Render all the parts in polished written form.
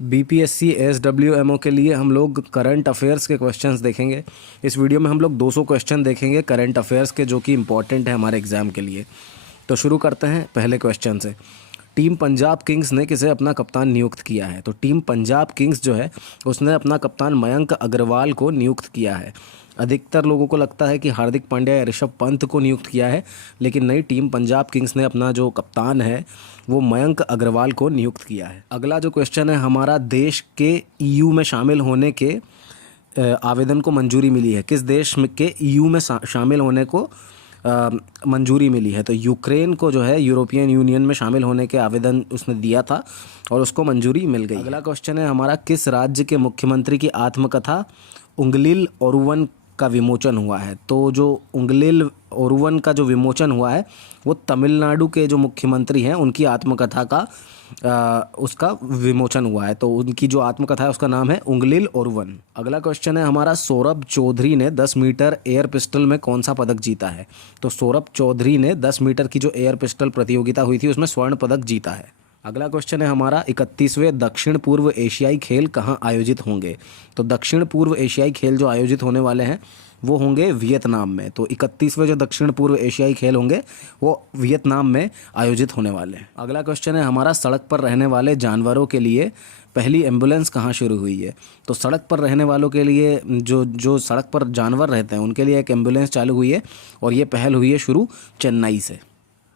BPSC एसडब्ल्यूएमओ के लिए हम लोग करंट अफेयर्स के क्वेश्चंस देखेंगे। इस वीडियो में हम लोग 200 क्वेश्चन देखेंगे करंट अफेयर्स के, जो कि इम्पॉर्टेंट है हमारे एग्ज़ाम के लिए। तो शुरू करते हैं पहले क्वेश्चन से। टीम पंजाब किंग्स ने किसे अपना कप्तान नियुक्त किया है? तो टीम पंजाब किंग्स जो है उसने अपना कप्तान मयंक अग्रवाल को नियुक्त किया है। अधिकतर लोगों को लगता है कि हार्दिक पांड्या या ऋषभ पंत को नियुक्त किया है, लेकिन नई टीम पंजाब किंग्स ने अपना जो कप्तान है वो मयंक अग्रवाल को नियुक्त किया है। अगला जो क्वेश्चन है हमारा, देश के ईयू में शामिल होने के आवेदन को मंजूरी मिली है। किस देश के ईयू में शामिल होने को मंजूरी मिली है? तो यूक्रेन को जो है यूरोपियन यूनियन में शामिल होने के आवेदन उसने दिया था और उसको मंजूरी मिल गई। अगला क्वेश्चन है हमारा, किस राज्य के मुख्यमंत्री की आत्मकथा उंगलिल ओरुवन का विमोचन हुआ है? तो जो उंगलिल ओरुवन का जो विमोचन हुआ है वो तमिलनाडु के जो मुख्यमंत्री हैं उनकी आत्मकथा का उसका विमोचन हुआ है। तो उनकी जो आत्मकथा है उसका नाम है उंगलिल ओरुवन। अगला क्वेश्चन है हमारा, सौरभ चौधरी ने 10 मीटर एयर पिस्टल में कौन सा पदक जीता है? तो सौरभ चौधरी ने 10 मीटर की जो एयर पिस्टल प्रतियोगिता हुई थी उसमें स्वर्ण पदक जीता है। अगला क्वेश्चन है हमारा, 31वें दक्षिण पूर्व एशियाई खेल कहाँ आयोजित होंगे? तो दक्षिण पूर्व एशियाई खेल जो आयोजित होने वाले हैं वो होंगे वियतनाम में। तो 31वें जो दक्षिण पूर्व एशियाई खेल होंगे वो वियतनाम में आयोजित होने वाले हैं। अगला क्वेश्चन है हमारा, सड़क पर रहने वाले जानवरों के लिए पहली एम्बुलेंस कहाँ शुरू हुई है? तो सड़क पर रहने वालों के लिए जो सड़क पर जानवर रहते हैं उनके लिए एक एम्बुलेंस चालू हुई है और ये पहल हुई है शुरू चेन्नई से।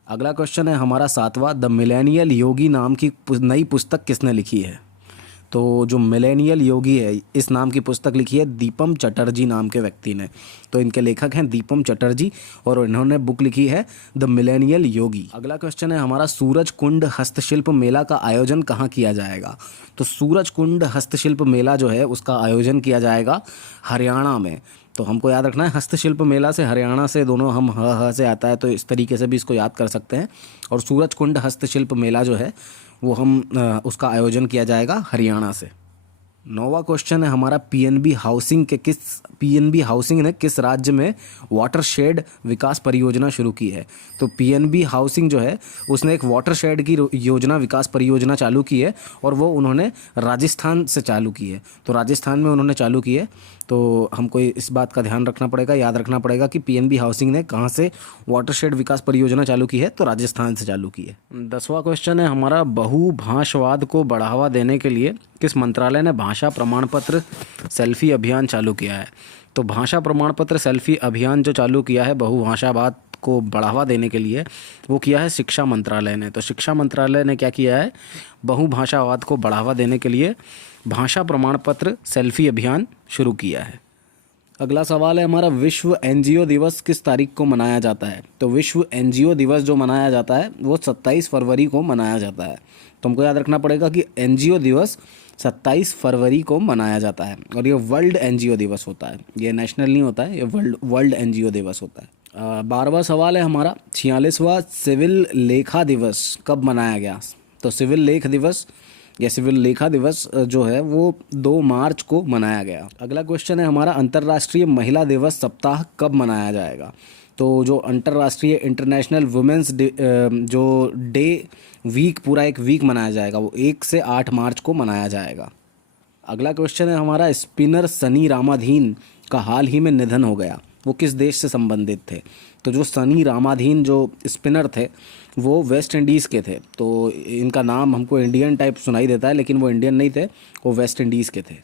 अगला क्वेश्चन है हमारा 7वां, द मिलेनियल योगी नाम की नई पुस्तक किसने लिखी है? तो जो मिलेनियल योगी है इस नाम की पुस्तक लिखी है दीपम चटर्जी नाम के व्यक्ति ने। तो इनके लेखक हैं दीपम चटर्जी और इन्होंने बुक लिखी है द मिलेनियल योगी। अगला क्वेश्चन है हमारा, सूरज कुंड हस्तशिल्प मेला का आयोजन कहाँ किया जाएगा? तो सूरज कुंड हस्तशिल्प मेला जो है उसका आयोजन किया जाएगा हरियाणा में। तो हमको याद रखना है, हस्तशिल्प मेला से हरियाणा से दोनों हम ह से आता है, तो इस तरीके से भी इसको याद कर सकते हैं। और सूरज कुंड हस्तशिल्प मेला जो है वो उसका आयोजन किया जाएगा हरियाणा से। 9वां क्वेश्चन है हमारा, पीएनबी हाउसिंग ने किस राज्य में वाटरशेड विकास परियोजना शुरू की है? तो पीएनबी हाउसिंग जो है उसने एक वाटरशेड की योजना विकास परियोजना चालू की है और वो उन्होंने राजस्थान से चालू की है। तो राजस्थान में उन्होंने चालू की है। तो हमको इस बात का ध्यान रखना पड़ेगा, याद रखना पड़ेगा कि पीएनबी हाउसिंग ने कहाँ से वाटरशेड विकास परियोजना चालू की है? तो राजस्थान से चालू की है। 10वां क्वेश्चन है हमारा, बहुभाषावाद को बढ़ावा देने के लिए किस मंत्रालय ने भाषा प्रमाण पत्र सेल्फी अभियान चालू किया है? तो भाषा प्रमाण पत्र सेल्फी अभियान जो चालू किया है बहुभाषावाद को बढ़ावा देने के लिए वो किया है शिक्षा मंत्रालय ने। तो शिक्षा मंत्रालय ने क्या किया है? बहुभाषावाद को बढ़ावा देने के लिए भाषा प्रमाण पत्र सेल्फी अभियान शुरू किया है। अगला सवाल है हमारा, विश्व एनजीओ दिवस किस तारीख को मनाया जाता है? तो विश्व एनजीओ दिवस जो मनाया जाता है वो 27 फरवरी को मनाया जाता है। तो हमको याद रखना पड़ेगा कि एनजीओ दिवस 27 फरवरी को मनाया जाता है और ये वर्ल्ड एनजीओ दिवस होता है, ये नेशनल नहीं होता है, ये वर्ल्ड एनजीओ दिवस होता है। 12वां सवाल है हमारा, 46वां सिविल लेखा दिवस कब मनाया गया? तो सिविल लेखा दिवस जो है वो 2 मार्च को मनाया गया। अगला क्वेश्चन है हमारा, अंतर्राष्ट्रीय महिला दिवस सप्ताह कब मनाया जाएगा? तो जो अंतर्राष्ट्रीय इंटरनेशनल वुमेंस जो डे वीक, पूरा एक वीक मनाया जाएगा, वो 1 से 8 मार्च को मनाया जाएगा। अगला क्वेश्चन है हमारा, स्पिनर सनी रामाधीन का हाल ही में निधन हो गया, वो किस देश से संबंधित थे? तो जो सनी रामाधीन जो स्पिनर थे वो वेस्ट इंडीज़ के थे। तो इनका नाम हमको इंडियन टाइप सुनाई देता है लेकिन वो इंडियन नहीं थे, वो वेस्ट इंडीज़ के थे।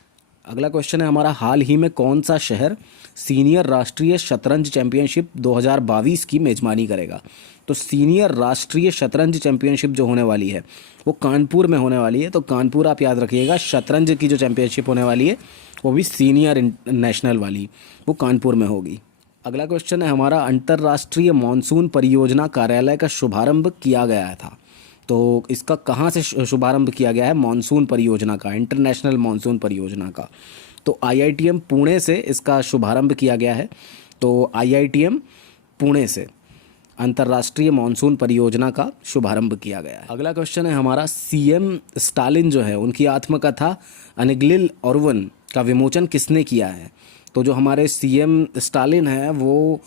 अगला क्वेश्चन है हमारा, हाल ही में कौन सा शहर सीनियर राष्ट्रीय शतरंज चैंपियनशिप 2022 की मेज़बानी करेगा? तो सीनियर राष्ट्रीय शतरंज चैंपियनशिप जो होने वाली है वो कानपुर में होने वाली है। तो कानपुर आप याद रखिएगा, शतरंज की जो चैंपियनशिप होने वाली है वो भी सीनियर नेशनल वाली, वो कानपुर में होगी। अगला क्वेश्चन है हमारा, अंतर्राष्ट्रीय मानसून परियोजना कार्यालय का शुभारंभ किया गया था। तो इसका कहाँ से शुभारंभ किया गया है? मानसून परियोजना का, इंटरनेशनल मानसून परियोजना का। तो आईआईटीएम पुणे से इसका शुभारंभ किया गया है। तो आईआईटीएम पुणे से अंतर्राष्ट्रीय मानसून परियोजना का शुभारंभ किया गया है। अगला क्वेश्चन है हमारा, सीएम स्टालिन जो है उनकी आत्मकथा उंगलिल ओरुवन का विमोचन किसने किया है? तो जो हमारे सीएम स्टालिन हैं वो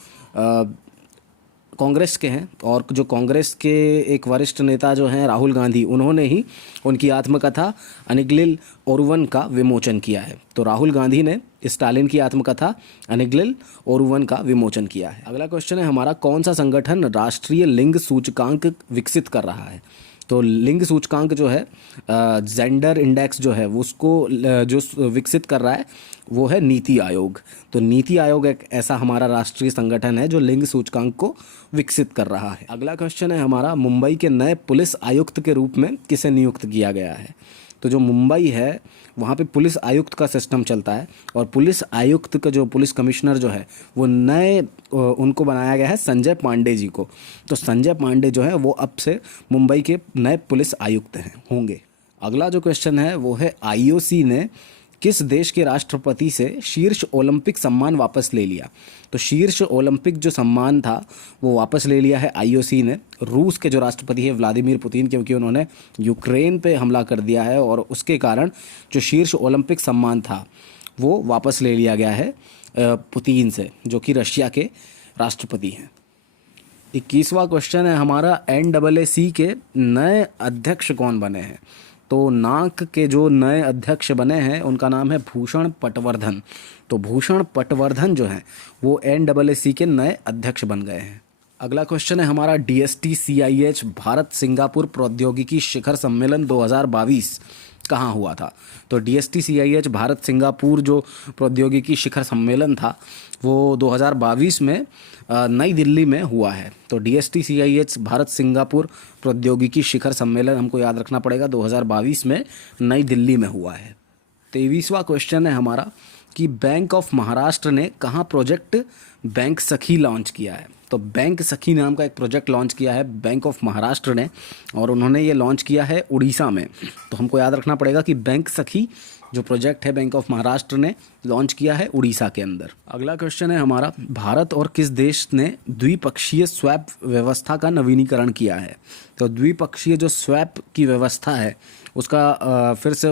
कांग्रेस के हैं और जो कांग्रेस के एक वरिष्ठ नेता जो हैं राहुल गांधी, उन्होंने ही उनकी आत्मकथा अनिग्लिल ओरुवन का विमोचन किया है। तो राहुल गांधी ने स्टालिन की आत्मकथा अनिग्लिल ओरुवन का विमोचन किया है। अगला क्वेश्चन है हमारा, कौन सा संगठन राष्ट्रीय लिंग सूचकांक विकसित कर रहा है? तो लिंग सूचकांक जो है, जेंडर इंडेक्स जो है, उसको जो विकसित कर रहा है वो है नीति आयोग। तो नीति आयोग एक ऐसा हमारा राष्ट्रीय संगठन है जो लिंग सूचकांक को विकसित कर रहा है। अगला क्वेश्चन है हमारा, मुंबई के नए पुलिस आयुक्त के रूप में किसे नियुक्त किया गया है? तो जो मुंबई है वहाँ पे पुलिस आयुक्त का सिस्टम चलता है और पुलिस आयुक्त का जो पुलिस कमिश्नर जो है वो नए उनको बनाया गया है संजय पांडे जी को। तो संजय पांडे जो है वो अब से मुंबई के नए पुलिस आयुक्त होंगे। अगला जो क्वेश्चन है वो है, आईओसी ने किस देश के राष्ट्रपति से शीर्ष ओलंपिक सम्मान वापस ले लिया? तो शीर्ष ओलंपिक जो सम्मान था वो वापस ले लिया है आईओसी ने रूस के जो राष्ट्रपति है व्लादिमीर पुतिन, क्योंकि उन्होंने यूक्रेन पे हमला कर दिया है और उसके कारण जो शीर्ष ओलंपिक सम्मान था वो वापस ले लिया गया है पुतिन से, जो कि रशिया के राष्ट्रपति हैं। 21वां क्वेश्चन है हमारा, NAAC के नए अध्यक्ष कौन बने हैं? तो नाक के जो नए अध्यक्ष बने हैं उनका नाम है भूषण पटवर्धन। तो भूषण पटवर्धन जो हैं वो NAAC के नए अध्यक्ष बन गए हैं। अगला क्वेश्चन है हमारा, DSTCIH भारत सिंगापुर प्रौद्योगिकी शिखर सम्मेलन 2022 कहाँ हुआ था? तो DSTCIH भारत सिंगापुर जो प्रौद्योगिकी शिखर सम्मेलन था वो 2022 में नई दिल्ली में हुआ है। तो DSTCIH भारत सिंगापुर प्रौद्योगिकी शिखर सम्मेलन हमको याद रखना पड़ेगा 2022 में नई दिल्ली में हुआ है। 23वां क्वेश्चन है हमारा कि बैंक ऑफ महाराष्ट्र ने कहाँ प्रोजेक्ट बैंक सखी लॉन्च किया है? तो बैंक सखी नाम का एक प्रोजेक्ट लॉन्च किया है बैंक ऑफ महाराष्ट्र ने और उन्होंने ये लॉन्च किया है उड़ीसा में। तो हमको याद रखना पड़ेगा कि बैंक सखी जो प्रोजेक्ट है बैंक ऑफ महाराष्ट्र ने लॉन्च किया है उड़ीसा के अंदर। अगला क्वेश्चन है हमारा, भारत और किस देश ने द्विपक्षीय स्वैप व्यवस्था का नवीनीकरण किया है? तो द्विपक्षीय जो स्वैप की व्यवस्था है उसका फिर से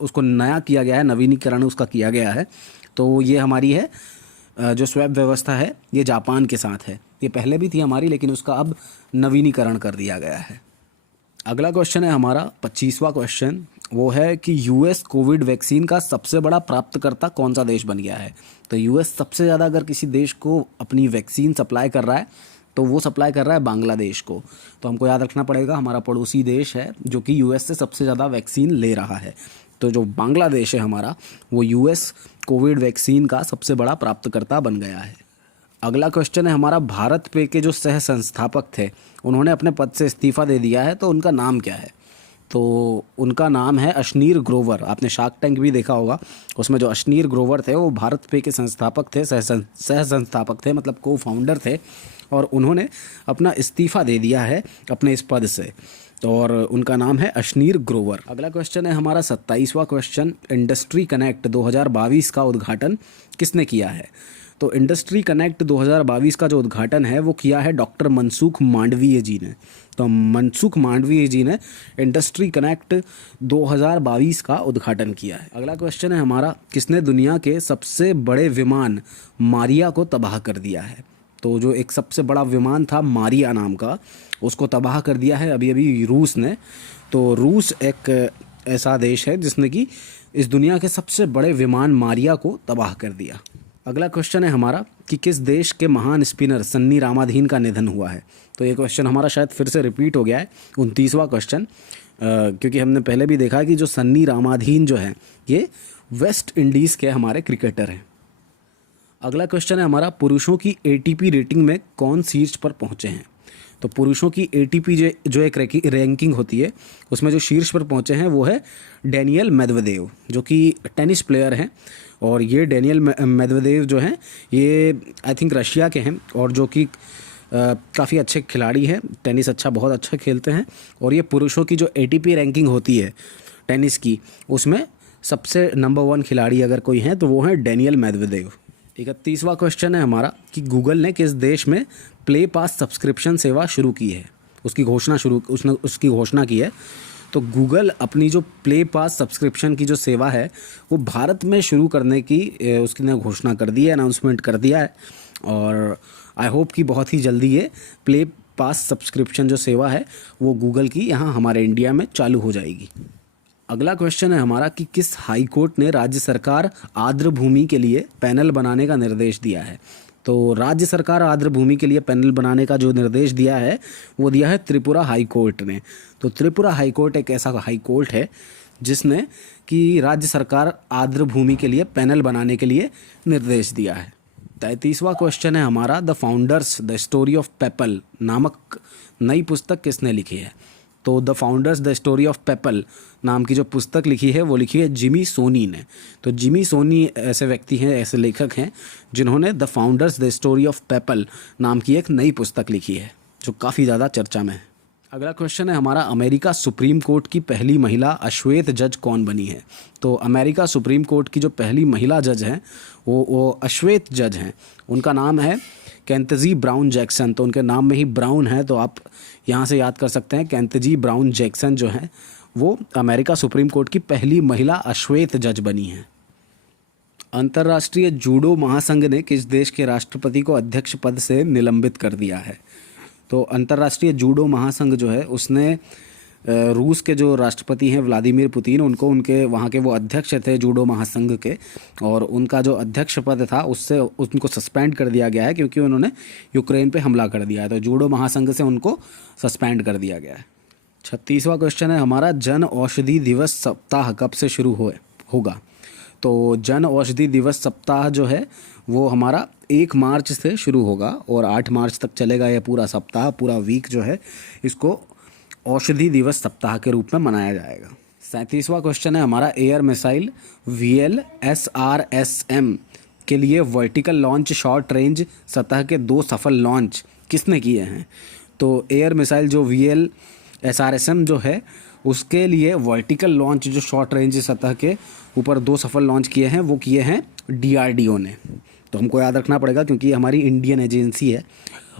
उसको नया किया गया है, नवीनीकरण उसका किया गया है। तो ये हमारी है जो स्वैप व्यवस्था है ये जापान के साथ है। ये पहले भी थी हमारी लेकिन उसका अब नवीनीकरण कर दिया गया है। अगला क्वेश्चन है हमारा 25वां क्वेश्चन, वो है कि यूएस कोविड वैक्सीन का सबसे बड़ा प्राप्तकर्ता कौन सा देश बन गया है? तो यूएस सबसे ज़्यादा अगर किसी देश को अपनी वैक्सीन सप्लाई कर रहा है तो वो सप्लाई कर रहा है बांग्लादेश को। तो हमको याद रखना पड़ेगा हमारा पड़ोसी देश है जो कि यूएस से सबसे ज़्यादा वैक्सीन ले रहा है। तो जो बांग्लादेश है हमारा वो यूएस कोविड वैक्सीन का सबसे बड़ा प्राप्तकर्ता बन गया है। अगला क्वेश्चन है हमारा, भारत पे के जो सह संस्थापक थे उन्होंने अपने पद से इस्तीफा दे दिया है, तो उनका नाम क्या है? तो उनका नाम है अशनीर ग्रोवर। आपने शार्क टैंक भी देखा होगा, उसमें जो अशनीर ग्रोवर थे वो भारत पे के संस्थापक थे, सह संस्थापक थे, मतलब को फाउंडर थे और उन्होंने अपना इस्तीफा दे दिया है अपने इस पद से। तो और उनका नाम है अशनीर ग्रोवर। अगला क्वेश्चन है हमारा 27वां क्वेश्चन, इंडस्ट्री कनेक्ट 2022 का उद्घाटन किसने किया है? तो इंडस्ट्री कनेक्ट 2022 का जो उद्घाटन है वो किया है डॉक्टर मनसुख मांडवीय जी ने। तो मनसुख मांडवीय जी ने इंडस्ट्री कनेक्ट 2022 का उद्घाटन किया है। अगला क्वेश्चन है हमारा, किसने दुनिया के सबसे बड़े विमान मारिया को तबाह कर दिया है? तो जो एक सबसे बड़ा विमान था मारिया नाम का, उसको तबाह कर दिया है अभी अभी रूस ने। तो रूस एक ऐसा देश है जिसने कि इस दुनिया के सबसे बड़े विमान मारिया को तबाह कर दिया। अगला क्वेश्चन है हमारा कि किस देश के महान स्पिनर सन्नी रामाधीन का निधन हुआ है? तो ये क्वेश्चन हमारा शायद फिर से रिपीट हो गया है, 29वां क्वेश्चन, क्योंकि हमने पहले भी देखा है कि जो सन्नी रामाधीन जो है ये वेस्ट इंडीज़ के हमारे क्रिकेटर हैं। अगला क्वेश्चन है हमारा, पुरुषों की ATP रेटिंग में कौन शीर्ष पर पहुंचे हैं? तो पुरुषों की ATP जो एक रैंकिंग होती है उसमें जो शीर्ष पर पहुंचे हैं वो है डेनियल मेदवेदेव, जो कि टेनिस प्लेयर हैं। और ये डेनियल मेदवेदेव जो हैं ये आई थिंक रशिया के हैं और जो कि काफ़ी अच्छे खिलाड़ी हैं, टेनिस बहुत अच्छा खेलते हैं। और ये पुरुषों की जो ATP रैंकिंग होती है टेनिस की उसमें सबसे नंबर 1 खिलाड़ी अगर कोई हैं तो वो हैं डेनियल मेदवेदेव। 31वां क्वेश्चन है हमारा कि गूगल ने किस देश में प्ले पास सब्सक्रिप्शन सेवा शुरू की है? उसकी घोषणा की है। तो गूगल अपनी जो प्ले पास सब्सक्रिप्शन की जो सेवा है वो भारत में शुरू करने की उसकी ने घोषणा कर दी है, अनाउंसमेंट कर दिया है। और आई होप कि बहुत ही जल्दी ये प्ले पास सब्सक्रिप्शन जो सेवा है वो गूगल की यहाँ हमारे इंडिया में चालू हो जाएगी। अगला क्वेश्चन है हमारा कि किस हाई कोर्ट ने राज्य सरकार आर्द्र भूमि के लिए पैनल बनाने का निर्देश दिया है। तो राज्य सरकार आर्द्र भूमि के लिए पैनल बनाने का जो निर्देश दिया है वो दिया है त्रिपुरा हाई कोर्ट ने। तो त्रिपुरा हाई कोर्ट एक ऐसा हाई कोर्ट है जिसने कि राज्य सरकार आर्द्र भूमि के लिए पैनल बनाने के लिए निर्देश दिया है। 33वां क्वेश्चन है हमारा the founders the story of PayPal नामक नई पुस्तक किसने लिखी है। तो the founders the story of PayPal नाम की जो पुस्तक लिखी है वो लिखी है जिमी सोनी ने। तो जिमी सोनी ऐसे व्यक्ति हैं, ऐसे लेखक हैं जिन्होंने the founders the story of PayPal नाम की एक नई पुस्तक लिखी है जो काफ़ी ज़्यादा चर्चा में है। अगला क्वेश्चन है हमारा अमेरिका सुप्रीम कोर्ट की पहली महिला अश्वेत जज कौन बनी है। तो अमेरिका सुप्रीम कोर्ट की जो पहली महिला जज हैं वो अश्वेत जज हैं। उनका नाम है केंथजी ब्राउन जैक्सन। तो उनके नाम में ही ब्राउन है तो आप यहाँ से याद कर सकते हैं केंथजी ब्राउन जैक्सन जो हैं वो अमेरिका सुप्रीम कोर्ट की पहली महिला अश्वेत जज बनी हैं। अंतर्राष्ट्रीय जूडो महासंघ ने किस देश के राष्ट्रपति को अध्यक्ष पद से निलंबित कर दिया है। तो अंतर्राष्ट्रीय जूडो महासंघ जो है उसने रूस के जो राष्ट्रपति हैं व्लादिमीर पुतिन उनको उनके वहाँ के वो अध्यक्ष थे जूडो महासंघ के, और उनका जो अध्यक्ष पद था उससे उनको सस्पेंड कर दिया गया है क्योंकि उन्होंने यूक्रेन पे हमला कर दिया है। तो जूडो महासंघ से उनको सस्पेंड कर दिया गया है। 36वां क्वेश्चन है हमारा जन औषधि दिवस सप्ताह कब से शुरू होगा। तो जन औषधि दिवस सप्ताह जो है वो हमारा 1 मार्च से शुरू होगा और 8 मार्च तक चलेगा। यह पूरा सप्ताह, पूरा वीक जो है इसको औषधि दिवस सप्ताह के रूप में मनाया जाएगा। 37वां क्वेश्चन है हमारा एयर मिसाइल VLSRSM के लिए वर्टिकल लॉन्च शॉर्ट रेंज सतह के 2 सफल लॉन्च किसने किए हैं। तो एयर मिसाइल जो VLSRSM जो है उसके लिए वर्टिकल लॉन्च जो शॉर्ट रेंज सतह के ऊपर 2 सफल लॉन्च किए हैं वो किए हैं DRDO ने। तो हमको याद रखना पड़ेगा क्योंकि हमारी इंडियन एजेंसी है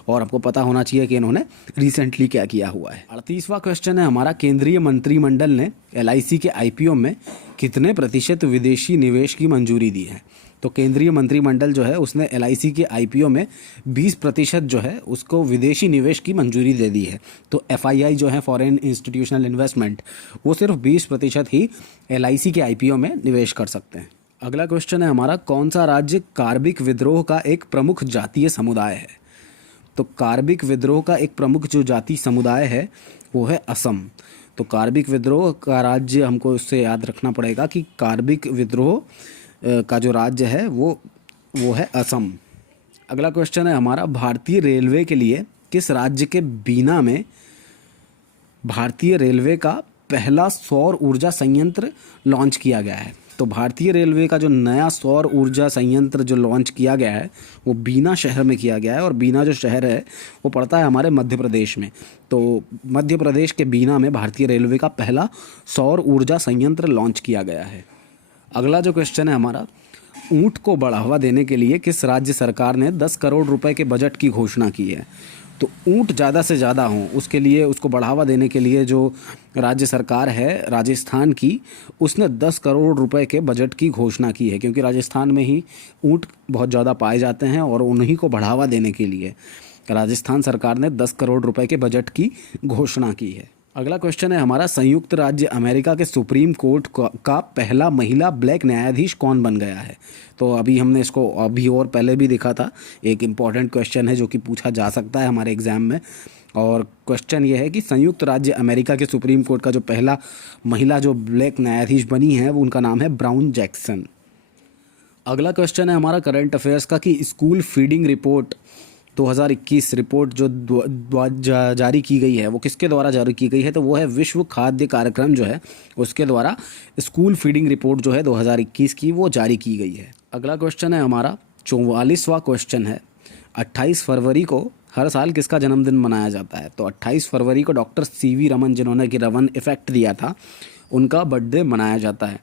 और आपको पता होना चाहिए कि इन्होंने रिसेंटली क्या किया हुआ है। 38वां क्वेश्चन है हमारा केंद्रीय मंत्रिमंडल ने LIC के IPO में कितने प्रतिशत विदेशी निवेश की मंजूरी दी है। तो केंद्रीय मंत्रिमंडल जो है उसने LIC के IPO में 20% जो है उसको विदेशी निवेश की मंजूरी दे दी है। तो FII जो है फॉरेन इंस्टीट्यूशनल इन्वेस्टमेंट वो सिर्फ 20% ही LIC के IPO में निवेश कर सकते हैं। अगला क्वेश्चन है हमारा कौन सा राज्य कार्बिक विद्रोह का एक प्रमुख जातीय समुदाय है। तो कार्बिक विद्रोह का एक प्रमुख जो जाति समुदाय है वो है असम। तो कार्बिक विद्रोह का राज्य हमको उससे याद रखना पड़ेगा कि कार्बिक विद्रोह का जो राज्य है वो है असम। अगला क्वेश्चन है हमारा भारतीय रेलवे के लिए किस राज्य के बीना में भारतीय रेलवे का पहला सौर ऊर्जा संयंत्र लॉन्च किया गया है। तो भारतीय रेलवे का जो नया सौर ऊर्जा संयंत्र जो लॉन्च किया गया है वो बीना शहर में किया गया है और बीना जो शहर है वो पड़ता है हमारे मध्य प्रदेश में। तो मध्य प्रदेश के बीना में भारतीय रेलवे का पहला सौर ऊर्जा संयंत्र लॉन्च किया गया है। अगला जो क्वेश्चन है हमारा ऊँट को बढ़ावा देने के लिए किस राज्य सरकार ने 10 करोड़ रुपए के बजट की घोषणा की है। तो ऊँट ज़्यादा से ज़्यादा हों उसके लिए उसको बढ़ावा देने के लिए जो राज्य सरकार है राजस्थान की उसने 10 करोड़ रुपए के बजट की घोषणा की है क्योंकि राजस्थान में ही ऊँट बहुत ज़्यादा पाए जाते हैं और उन्हीं को बढ़ावा देने के लिए राजस्थान सरकार ने 10 करोड़ रुपए के बजट की घोषणा की है। अगला क्वेश्चन है हमारा संयुक्त राज्य अमेरिका के सुप्रीम कोर्ट का पहला महिला ब्लैक न्यायाधीश कौन बन गया है। तो अभी हमने इसको अभी और पहले भी देखा था। एक इम्पॉर्टेंट क्वेश्चन है जो कि पूछा जा सकता है हमारे एग्जाम में और क्वेश्चन ये है कि संयुक्त राज्य अमेरिका के सुप्रीम कोर्ट का जो पहला महिला जो ब्लैक न्यायाधीश बनी है वो उनका नाम है ब्राउन जैक्सन। अगला क्वेश्चन है हमारा करंट अफेयर्स का कि स्कूल फीडिंग रिपोर्ट 2021 रिपोर्ट जो जारी की गई है वो किसके द्वारा जारी की गई है। तो वो है विश्व खाद्य कार्यक्रम जो है उसके द्वारा स्कूल फीडिंग रिपोर्ट जो है 2021 की वो जारी की गई है। अगला क्वेश्चन है हमारा 44वां क्वेश्चन है 28 फरवरी को हर साल किसका जन्मदिन मनाया जाता है। तो 28 फरवरी को डॉक्टर CV रमन जिन्होंने कि रमन इफेक्ट दिया था उनका बर्थडे मनाया जाता है।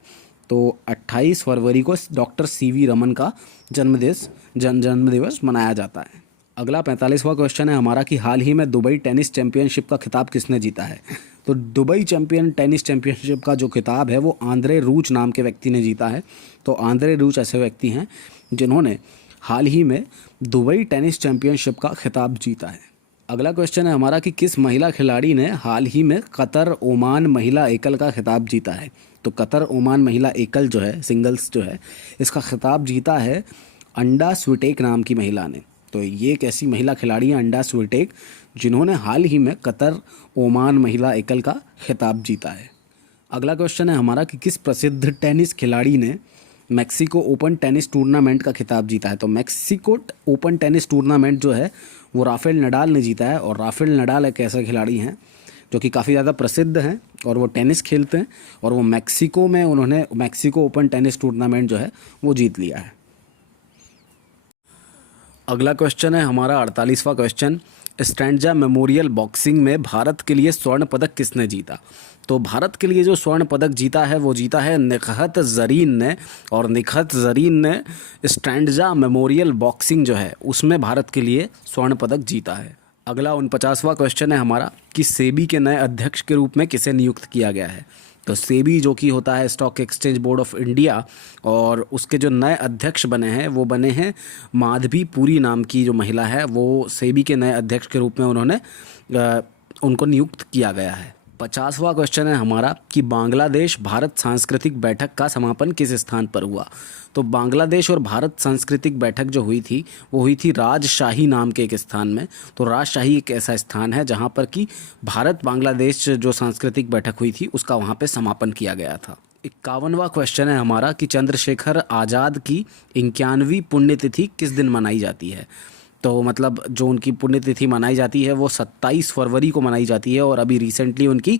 तो 28 फरवरी को डॉक्टर CV रमन का जन्मदिवस मनाया जाता है। अगला 45वां क्वेश्चन है हमारा कि हाल ही में दुबई टेनिस चैंपियनशिप का खिताब किसने जीता है। तो दुबई टेनिस चैंपियनशिप का जो खिताब है वो आंद्रे रूच नाम के व्यक्ति ने जीता है। तो आंद्रे रूच ऐसे व्यक्ति हैं जिन्होंने हाल ही में दुबई टेनिस चैंपियनशिप का खिताब जीता है? अगला क्वेश्चन है हमारा कि किस महिला खिलाड़ी ने हाल ही में कतर ओमान महिला एकल का खिताब जीता है? तो कतर ओमान महिला एकल जो है, सिंगल्स जो है, इसका खिताब जीता है अंडा स्विटेक नाम की महिला ने। तो ये एक ऐसी महिला खिलाड़ी है अंडा स्विटेक, जिन्होंने हाल ही में कतर ओमान महिला एकल का खिताब जीता है। अगला क्वेश्चन है हमारा कि किस प्रसिद्ध टेनिस खिलाड़ी ने मैक्सिको ओपन टेनिस टूर्नामेंट का खिताब जीता है? तो मैक्सिको ओपन टेनिस टूर्नामेंट जो है वो राफेल नडाल ने जीता है। और राफेल नडाल एक ऐसे खिलाड़ी हैं जो कि काफ़ी ज़्यादा प्रसिद्ध हैं और वो टेनिस खेलते हैं, और वो मैक्सिको में उन्होंने मैक्सिको ओपन टेनिस टूर्नामेंट जो है वो जीत लिया है। अगला क्वेश्चन है हमारा 48वां क्वेश्चन, स्ट्रैंजा मेमोरियल बॉक्सिंग में भारत के लिए स्वर्ण पदक किसने जीता? तो भारत के लिए जो स्वर्ण पदक जीता है वो जीता है निखत जरीन ने, और निखत जरीन ने स्ट्रैंजा मेमोरियल बॉक्सिंग जो है उसमें भारत के लिए स्वर्ण पदक जीता है। अगला 49वां क्वेश्चन है हमारा कि सेबी के नए अध्यक्ष के रूप में किसे नियुक्त किया गया है? तो सेबी जो कि होता है stock exchange board of India, और उसके जो नए अध्यक्ष बने हैं वो बने हैं माधवी पुरी नाम की जो महिला है, वो सेबी के नए अध्यक्ष के रूप में उनको नियुक्त किया गया है। 50वां क्वेश्चन है हमारा कि बांग्लादेश भारत सांस्कृतिक बैठक का समापन किस स्थान पर हुआ? तो बांग्लादेश और भारत सांस्कृतिक बैठक जो हुई थी वो हुई थी राजशाही नाम के एक स्थान में। तो राजशाही एक ऐसा स्थान है जहाँ पर कि भारत बांग्लादेश जो सांस्कृतिक बैठक हुई थी उसका वहाँ पे समापन किया गया था। 51वां क्वेश्चन है हमारा कि चंद्रशेखर आज़ाद की 91वीं पुण्यतिथि किस दिन मनाई जाती है? तो मतलब जो उनकी पुण्यतिथि मनाई जाती है वो 27 फरवरी को मनाई जाती है, और अभी रिसेंटली उनकी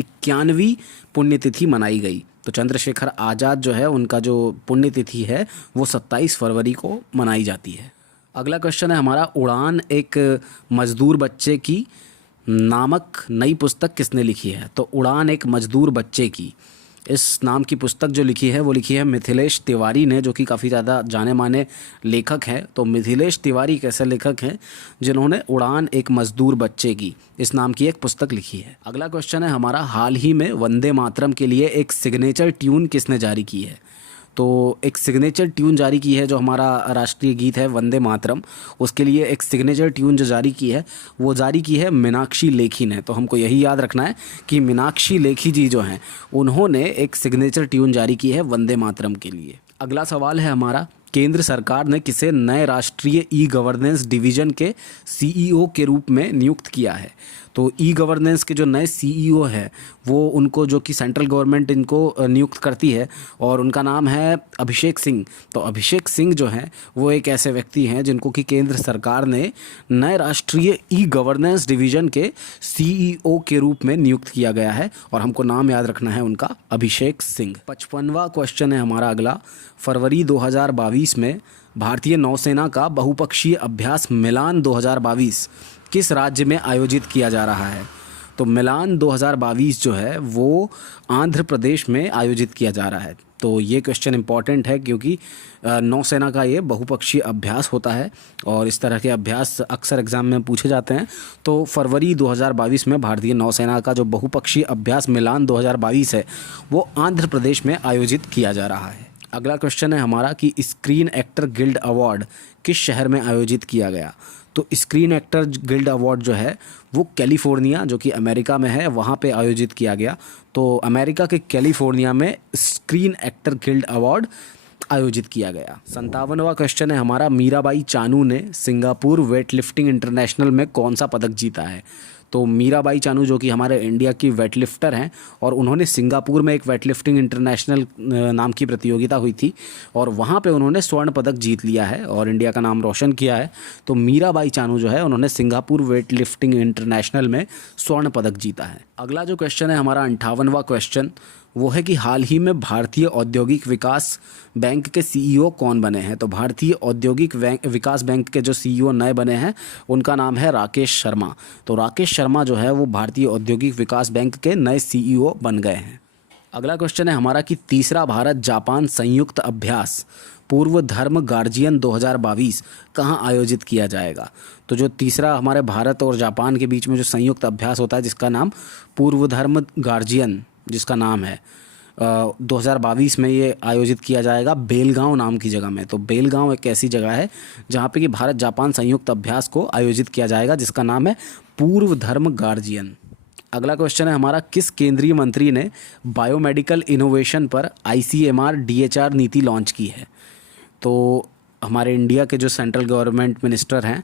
91वीं पुण्यतिथि मनाई गई। तो चंद्रशेखर आज़ाद जो है उनका जो पुण्यतिथि है वो 27 फरवरी को मनाई जाती है। अगला क्वेश्चन है हमारा उड़ान एक मजदूर बच्चे की नामक नई पुस्तक किसने लिखी है? तो उड़ान एक मजदूर बच्चे की, इस नाम की पुस्तक जो लिखी है वो लिखी है मिथिलेश तिवारी ने, जो कि काफ़ी ज़्यादा जाने माने लेखक हैं। तो मिथिलेश तिवारी एक ऐसे लेखक हैं जिन्होंने उड़ान एक मजदूर बच्चे की इस नाम की एक पुस्तक लिखी है। अगला क्वेश्चन है हमारा हाल ही में वंदे मातरम के लिए एक सिग्नेचर ट्यून किसने जारी की है? तो एक सिग्नेचर ट्यून जारी की है जो हमारा राष्ट्रीय गीत है वंदे मातरम, उसके लिए एक सिग्नेचर ट्यून जो जारी की है वो जारी की है मीनाक्षी लेखी ने। तो हमको यही याद रखना है कि मीनाक्षी लेखी जी जो हैं उन्होंने एक सिग्नेचर ट्यून जारी की है वंदे मातरम के लिए। अगला सवाल है हमारा, केंद्र सरकार ने किसे नए राष्ट्रीय ई गवर्नेंस डिवीज़न के सीईओ के रूप में नियुक्त किया है? तो ई गवर्नेंस के जो नए सीईओ है वो उनको जो कि सेंट्रल गवर्नमेंट इनको नियुक्त करती है, और उनका नाम है अभिषेक सिंह। तो अभिषेक सिंह जो हैं वो एक ऐसे व्यक्ति हैं जिनको कि केंद्र सरकार ने नए राष्ट्रीय ई गवर्नेंस डिवीज़न के सीईओ के रूप में नियुक्त किया गया है, और हमको नाम याद रखना है उनका, अभिषेक सिंह। 55वां क्वेश्चन है हमारा अगला, फरवरी 2022 में भारतीय नौसेना का बहुपक्षीय अभ्यास मिलान 2022 किस राज्य में आयोजित किया जा रहा है? तो मिलान 2022 जो है वो आंध्र प्रदेश में आयोजित किया जा रहा है। तो ये क्वेश्चन इंपॉर्टेंट है क्योंकि नौसेना का ये बहुपक्षीय अभ्यास होता है, और इस तरह के अभ्यास अक्सर एग्जाम में पूछे जाते हैं। तो फरवरी 2022 में भारतीय नौसेना का जो बहुपक्षीय अभ्यास मिलान 2022 है वो आंध्र प्रदेश में आयोजित किया जा रहा है। अगला क्वेश्चन है हमारा कि स्क्रीन एक्टर गिल्ड अवार्ड किस शहर में आयोजित किया गया? तो स्क्रीन एक्टर गिल्ड अवार्ड जो है वो कैलिफोर्निया जो कि अमेरिका में है वहाँ पे आयोजित किया गया। तो अमेरिका के कैलिफोर्निया में स्क्रीन एक्टर गिल्ड अवार्ड आयोजित किया गया। 57वां क्वेश्चन है हमारा, मीराबाई चानू ने सिंगापुर वेटलिफ्टिंग इंटरनेशनल में कौन सा पदक जीता है? तो मीराबाई चानू जो कि हमारे इंडिया की वेटलिफ्टर हैं, और उन्होंने सिंगापुर में एक वेटलिफ्टिंग इंटरनेशनल नाम की प्रतियोगिता हुई थी और वहाँ पे उन्होंने स्वर्ण पदक जीत लिया है और इंडिया का नाम रोशन किया है। तो मीराबाई चानू जो है उन्होंने सिंगापुर वेटलिफ्टिंग इंटरनेशनल में स्वर्ण पदक जीता है। अगला जो क्वेश्चन है हमारा 58वां क्वेश्चन, वो है कि हाल ही में भारतीय औद्योगिक विकास बैंक के सीईओ कौन बने हैं? तो भारतीय औद्योगिक विकास बैंक के जो सीईओ नए बने हैं उनका नाम है राकेश शर्मा। तो राकेश शर्मा जो है वो भारतीय औद्योगिक विकास बैंक के नए सीईओ बन गए हैं। अगला क्वेश्चन है हमारा कि तीसरा भारत जापान संयुक्त अभ्यास पूर्व धर्म गार्जियन 2022 कहाँ आयोजित किया जाएगा? तो जो तीसरा हमारे भारत और जापान के बीच में जो संयुक्त अभ्यास होता है जिसका नाम पूर्व धर्म गार्जियन जिसका नाम है 2022 में ये आयोजित किया जाएगा बेलगांव नाम की जगह में। तो बेलगांव एक ऐसी जगह है जहाँ पे कि भारत जापान संयुक्त अभ्यास को आयोजित किया जाएगा, जिसका नाम है पूर्व धर्म गार्जियन। अगला क्वेश्चन है हमारा, किस केंद्रीय मंत्री ने बायोमेडिकल इनोवेशन पर ICMR DHR नीति लॉन्च की है? तो हमारे इंडिया के जो सेंट्रल गवर्नमेंट मिनिस्टर हैं,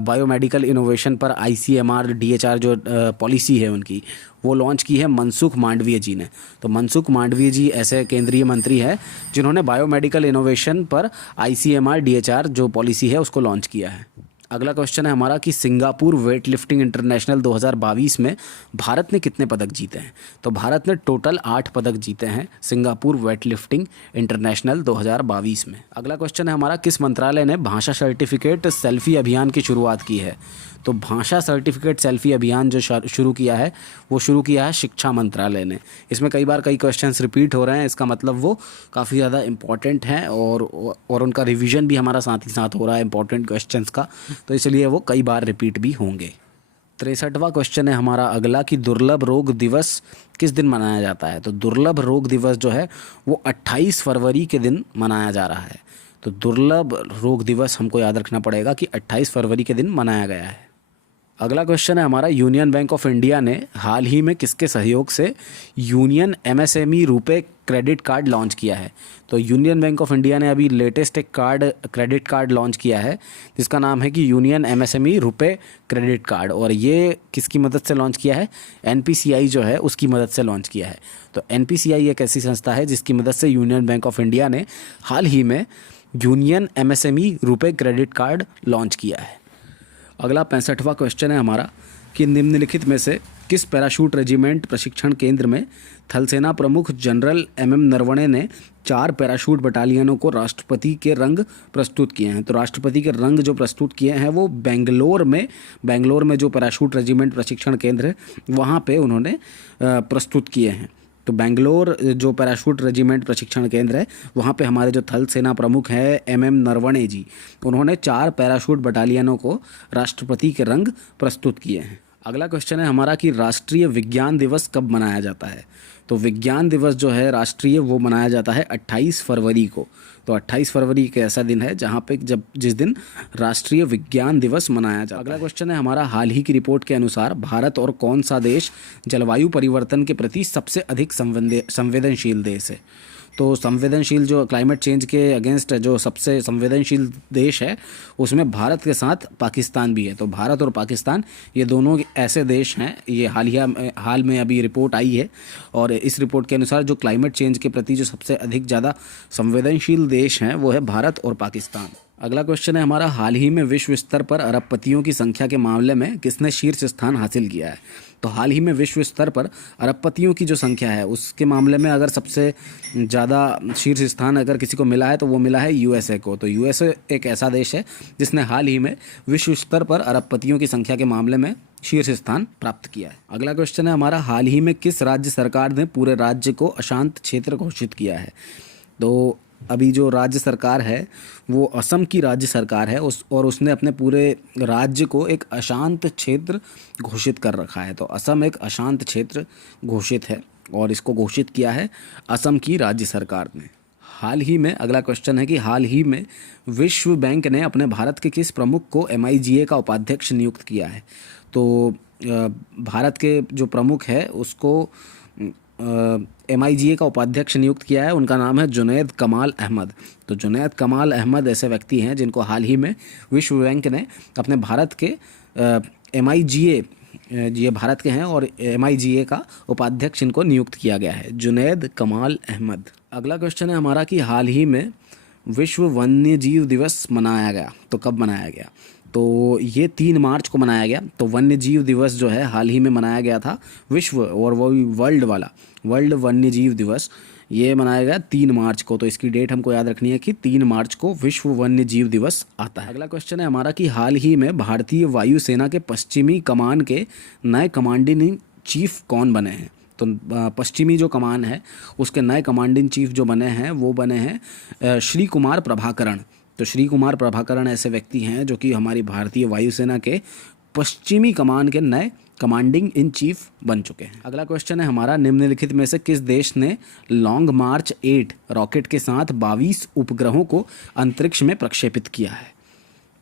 बायोमेडिकल इनोवेशन पर ICMR DHR जो पॉलिसी है उनकी, वो लॉन्च की है मनसुख मांडविया जी ने। तो मनसुख मांडविया जी ऐसे केंद्रीय मंत्री हैं जिन्होंने बायोमेडिकल इनोवेशन पर ICMR DHR जो पॉलिसी है उसको लॉन्च किया है। अगला क्वेश्चन है हमारा कि सिंगापुर वेट लिफ्टिंग इंटरनेशनल 2022 में भारत ने कितने पदक जीते हैं? तो भारत ने टोटल 8 पदक जीते हैं सिंगापुर वेट लिफ्टिंग इंटरनेशनल 2022 में। अगला क्वेश्चन है हमारा, किस मंत्रालय ने भाषा सर्टिफिकेट सेल्फी अभियान की शुरुआत की है? तो भाषा सर्टिफिकेट सेल्फी अभियान जो शुरू किया है वो शुरू किया है शिक्षा मंत्रालय ने। इसमें कई बार कई क्वेश्चंस रिपीट हो रहे हैं, इसका मतलब वो काफ़ी ज़्यादा इम्पॉर्टेंट हैं और उनका रिवीजन भी हमारा साथ ही साथ हो रहा है इम्पॉर्टेंट क्वेश्चंस का, तो इसलिए वो कई बार रिपीट भी होंगे। 63वां क्वेश्चन है हमारा अगला कि दुर्लभ रोग दिवस किस दिन मनाया जाता है? तो दुर्लभ रोग दिवस जो है वो 28 फरवरी के दिन मनाया जा रहा है। तो दुर्लभ रोग दिवस हमको याद रखना पड़ेगा कि 28 फरवरी के दिन मनाया गया है। अगला क्वेश्चन है हमारा, यूनियन बैंक ऑफ इंडिया ने हाल ही में किसके सहयोग से यूनियन MSME रुपए क्रेडिट कार्ड लॉन्च किया है? तो यूनियन बैंक ऑफ इंडिया ने अभी लेटेस्ट एक क्रेडिट कार्ड लॉन्च किया है जिसका नाम है कि यूनियन MSME रुपए क्रेडिट कार्ड, और ये किसकी मदद से लॉन्च किया है? NPCI जो है उसकी मदद से लॉन्च किया है। तो NPCI एक ऐसी संस्था है जिसकी मदद से यूनियन बैंक ऑफ इंडिया ने हाल ही में यूनियन MSME रुपए क्रेडिट कार्ड लॉन्च किया है। अगला 65वां क्वेश्चन है हमारा कि निम्नलिखित में से किस पैराशूट रेजिमेंट प्रशिक्षण केंद्र में थल सेना प्रमुख जनरल MM नरवणे ने 4 पैराशूट बटालियनों को राष्ट्रपति के रंग प्रस्तुत किए हैं? तो राष्ट्रपति के रंग जो प्रस्तुत किए हैं वो बेंगलोर में जो पैराशूट रेजिमेंट प्रशिक्षण केंद्र है वहाँ पे उन्होंने प्रस्तुत किए हैं। तो बेंगलोर जो पैराशूट रेजिमेंट प्रशिक्षण केंद्र है वहाँ पे हमारे जो थल सेना प्रमुख हैं MM नरवणे जी, उन्होंने 4 पैराशूट बटालियनों को राष्ट्रपति के रंग प्रस्तुत किए हैं। अगला क्वेश्चन है हमारा कि राष्ट्रीय विज्ञान दिवस कब मनाया जाता है? तो विज्ञान दिवस जो है राष्ट्रीय वो मनाया जाता है 28 फरवरी को। तो 28 फरवरी एक ऐसा दिन है जहाँ पे जिस दिन राष्ट्रीय विज्ञान दिवस मनाया जाता है। अगला क्वेश्चन है हमारा, हाल ही की रिपोर्ट के अनुसार भारत और कौन सा देश जलवायु परिवर्तन के प्रति सबसे अधिक संवेदनशील देश है? तो संवेदनशील जो क्लाइमेट चेंज के अगेंस्ट जो सबसे संवेदनशील देश है उसमें भारत के साथ पाकिस्तान भी है। तो भारत और पाकिस्तान ये दोनों ऐसे देश हैं, ये हाल में अभी रिपोर्ट आई है और इस रिपोर्ट के अनुसार जो क्लाइमेट चेंज के प्रति जो सबसे अधिक ज़्यादा संवेदनशील देश हैं वो है भारत और पाकिस्तान। अगला क्वेश्चन है हमारा, हाल ही में विश्व स्तर पर अरबपतियों की संख्या के मामले में किसने शीर्ष स्थान हासिल किया है? तो हाल ही में विश्व स्तर पर अरबपतियों की जो संख्या है उसके मामले में अगर सबसे ज़्यादा शीर्ष स्थान अगर किसी को मिला है तो वो मिला है USA को। तो USA एक ऐसा देश है जिसने हाल ही में विश्व स्तर पर अरबपतियों की संख्या के मामले में शीर्ष स्थान प्राप्त किया है। अगला क्वेश्चन है हमारा, हाल ही में किस राज्य सरकार ने पूरे राज्य को अशांत क्षेत्र घोषित किया है? तो अभी जो राज्य सरकार है वो असम की राज्य सरकार है उसने अपने पूरे राज्य को एक अशांत क्षेत्र घोषित कर रखा है। तो असम एक अशांत क्षेत्र घोषित है और इसको घोषित किया है असम की राज्य सरकार ने हाल ही में। अगला क्वेश्चन है कि हाल ही में विश्व बैंक ने अपने भारत के किस प्रमुख को MIGA का उपाध्यक्ष नियुक्त किया है? तो भारत के जो प्रमुख है उसको MIGA का उपाध्यक्ष नियुक्त किया है, उनका नाम है जुनैद कमाल अहमद। तो जुनैद कमाल अहमद ऐसे व्यक्ति हैं जिनको हाल ही में विश्व बैंक ने अपने भारत के MIGA, ये भारत के हैं और MIGA का उपाध्यक्ष इनको नियुक्त किया गया है, जुनैद कमाल अहमद। अगला क्वेश्चन है हमारा कि हाल ही में विश्व वन्य जीव दिवस मनाया गया, तो कब मनाया गया? तो ये 3 मार्च को मनाया गया। तो वन्य जीव दिवस जो है हाल ही में मनाया गया था विश्व और वो वर्ल्ड वन्य जीव दिवस ये मनाया गया 3 मार्च को। तो इसकी डेट हमको याद रखनी है कि 3 मार्च को विश्व वन्य जीव दिवस आता है। अगला क्वेश्चन है हमारा कि हाल ही में भारतीय वायुसेना के पश्चिमी कमान के नए कमांडिंग चीफ कौन बने हैं? तो पश्चिमी जो कमान है उसके नए कमांडिंग चीफ जो बने हैं वो बने हैं श्री कुमार प्रभाकरण। तो श्री कुमार प्रभाकरण ऐसे व्यक्ति हैं जो कि हमारी भारतीय वायुसेना के पश्चिमी कमान के नए कमांडिंग इन चीफ बन चुके हैं। अगला क्वेश्चन है हमारा, निम्नलिखित में से किस देश ने लॉन्ग मार्च 8 रॉकेट के साथ 22 उपग्रहों को अंतरिक्ष में प्रक्षेपित किया है?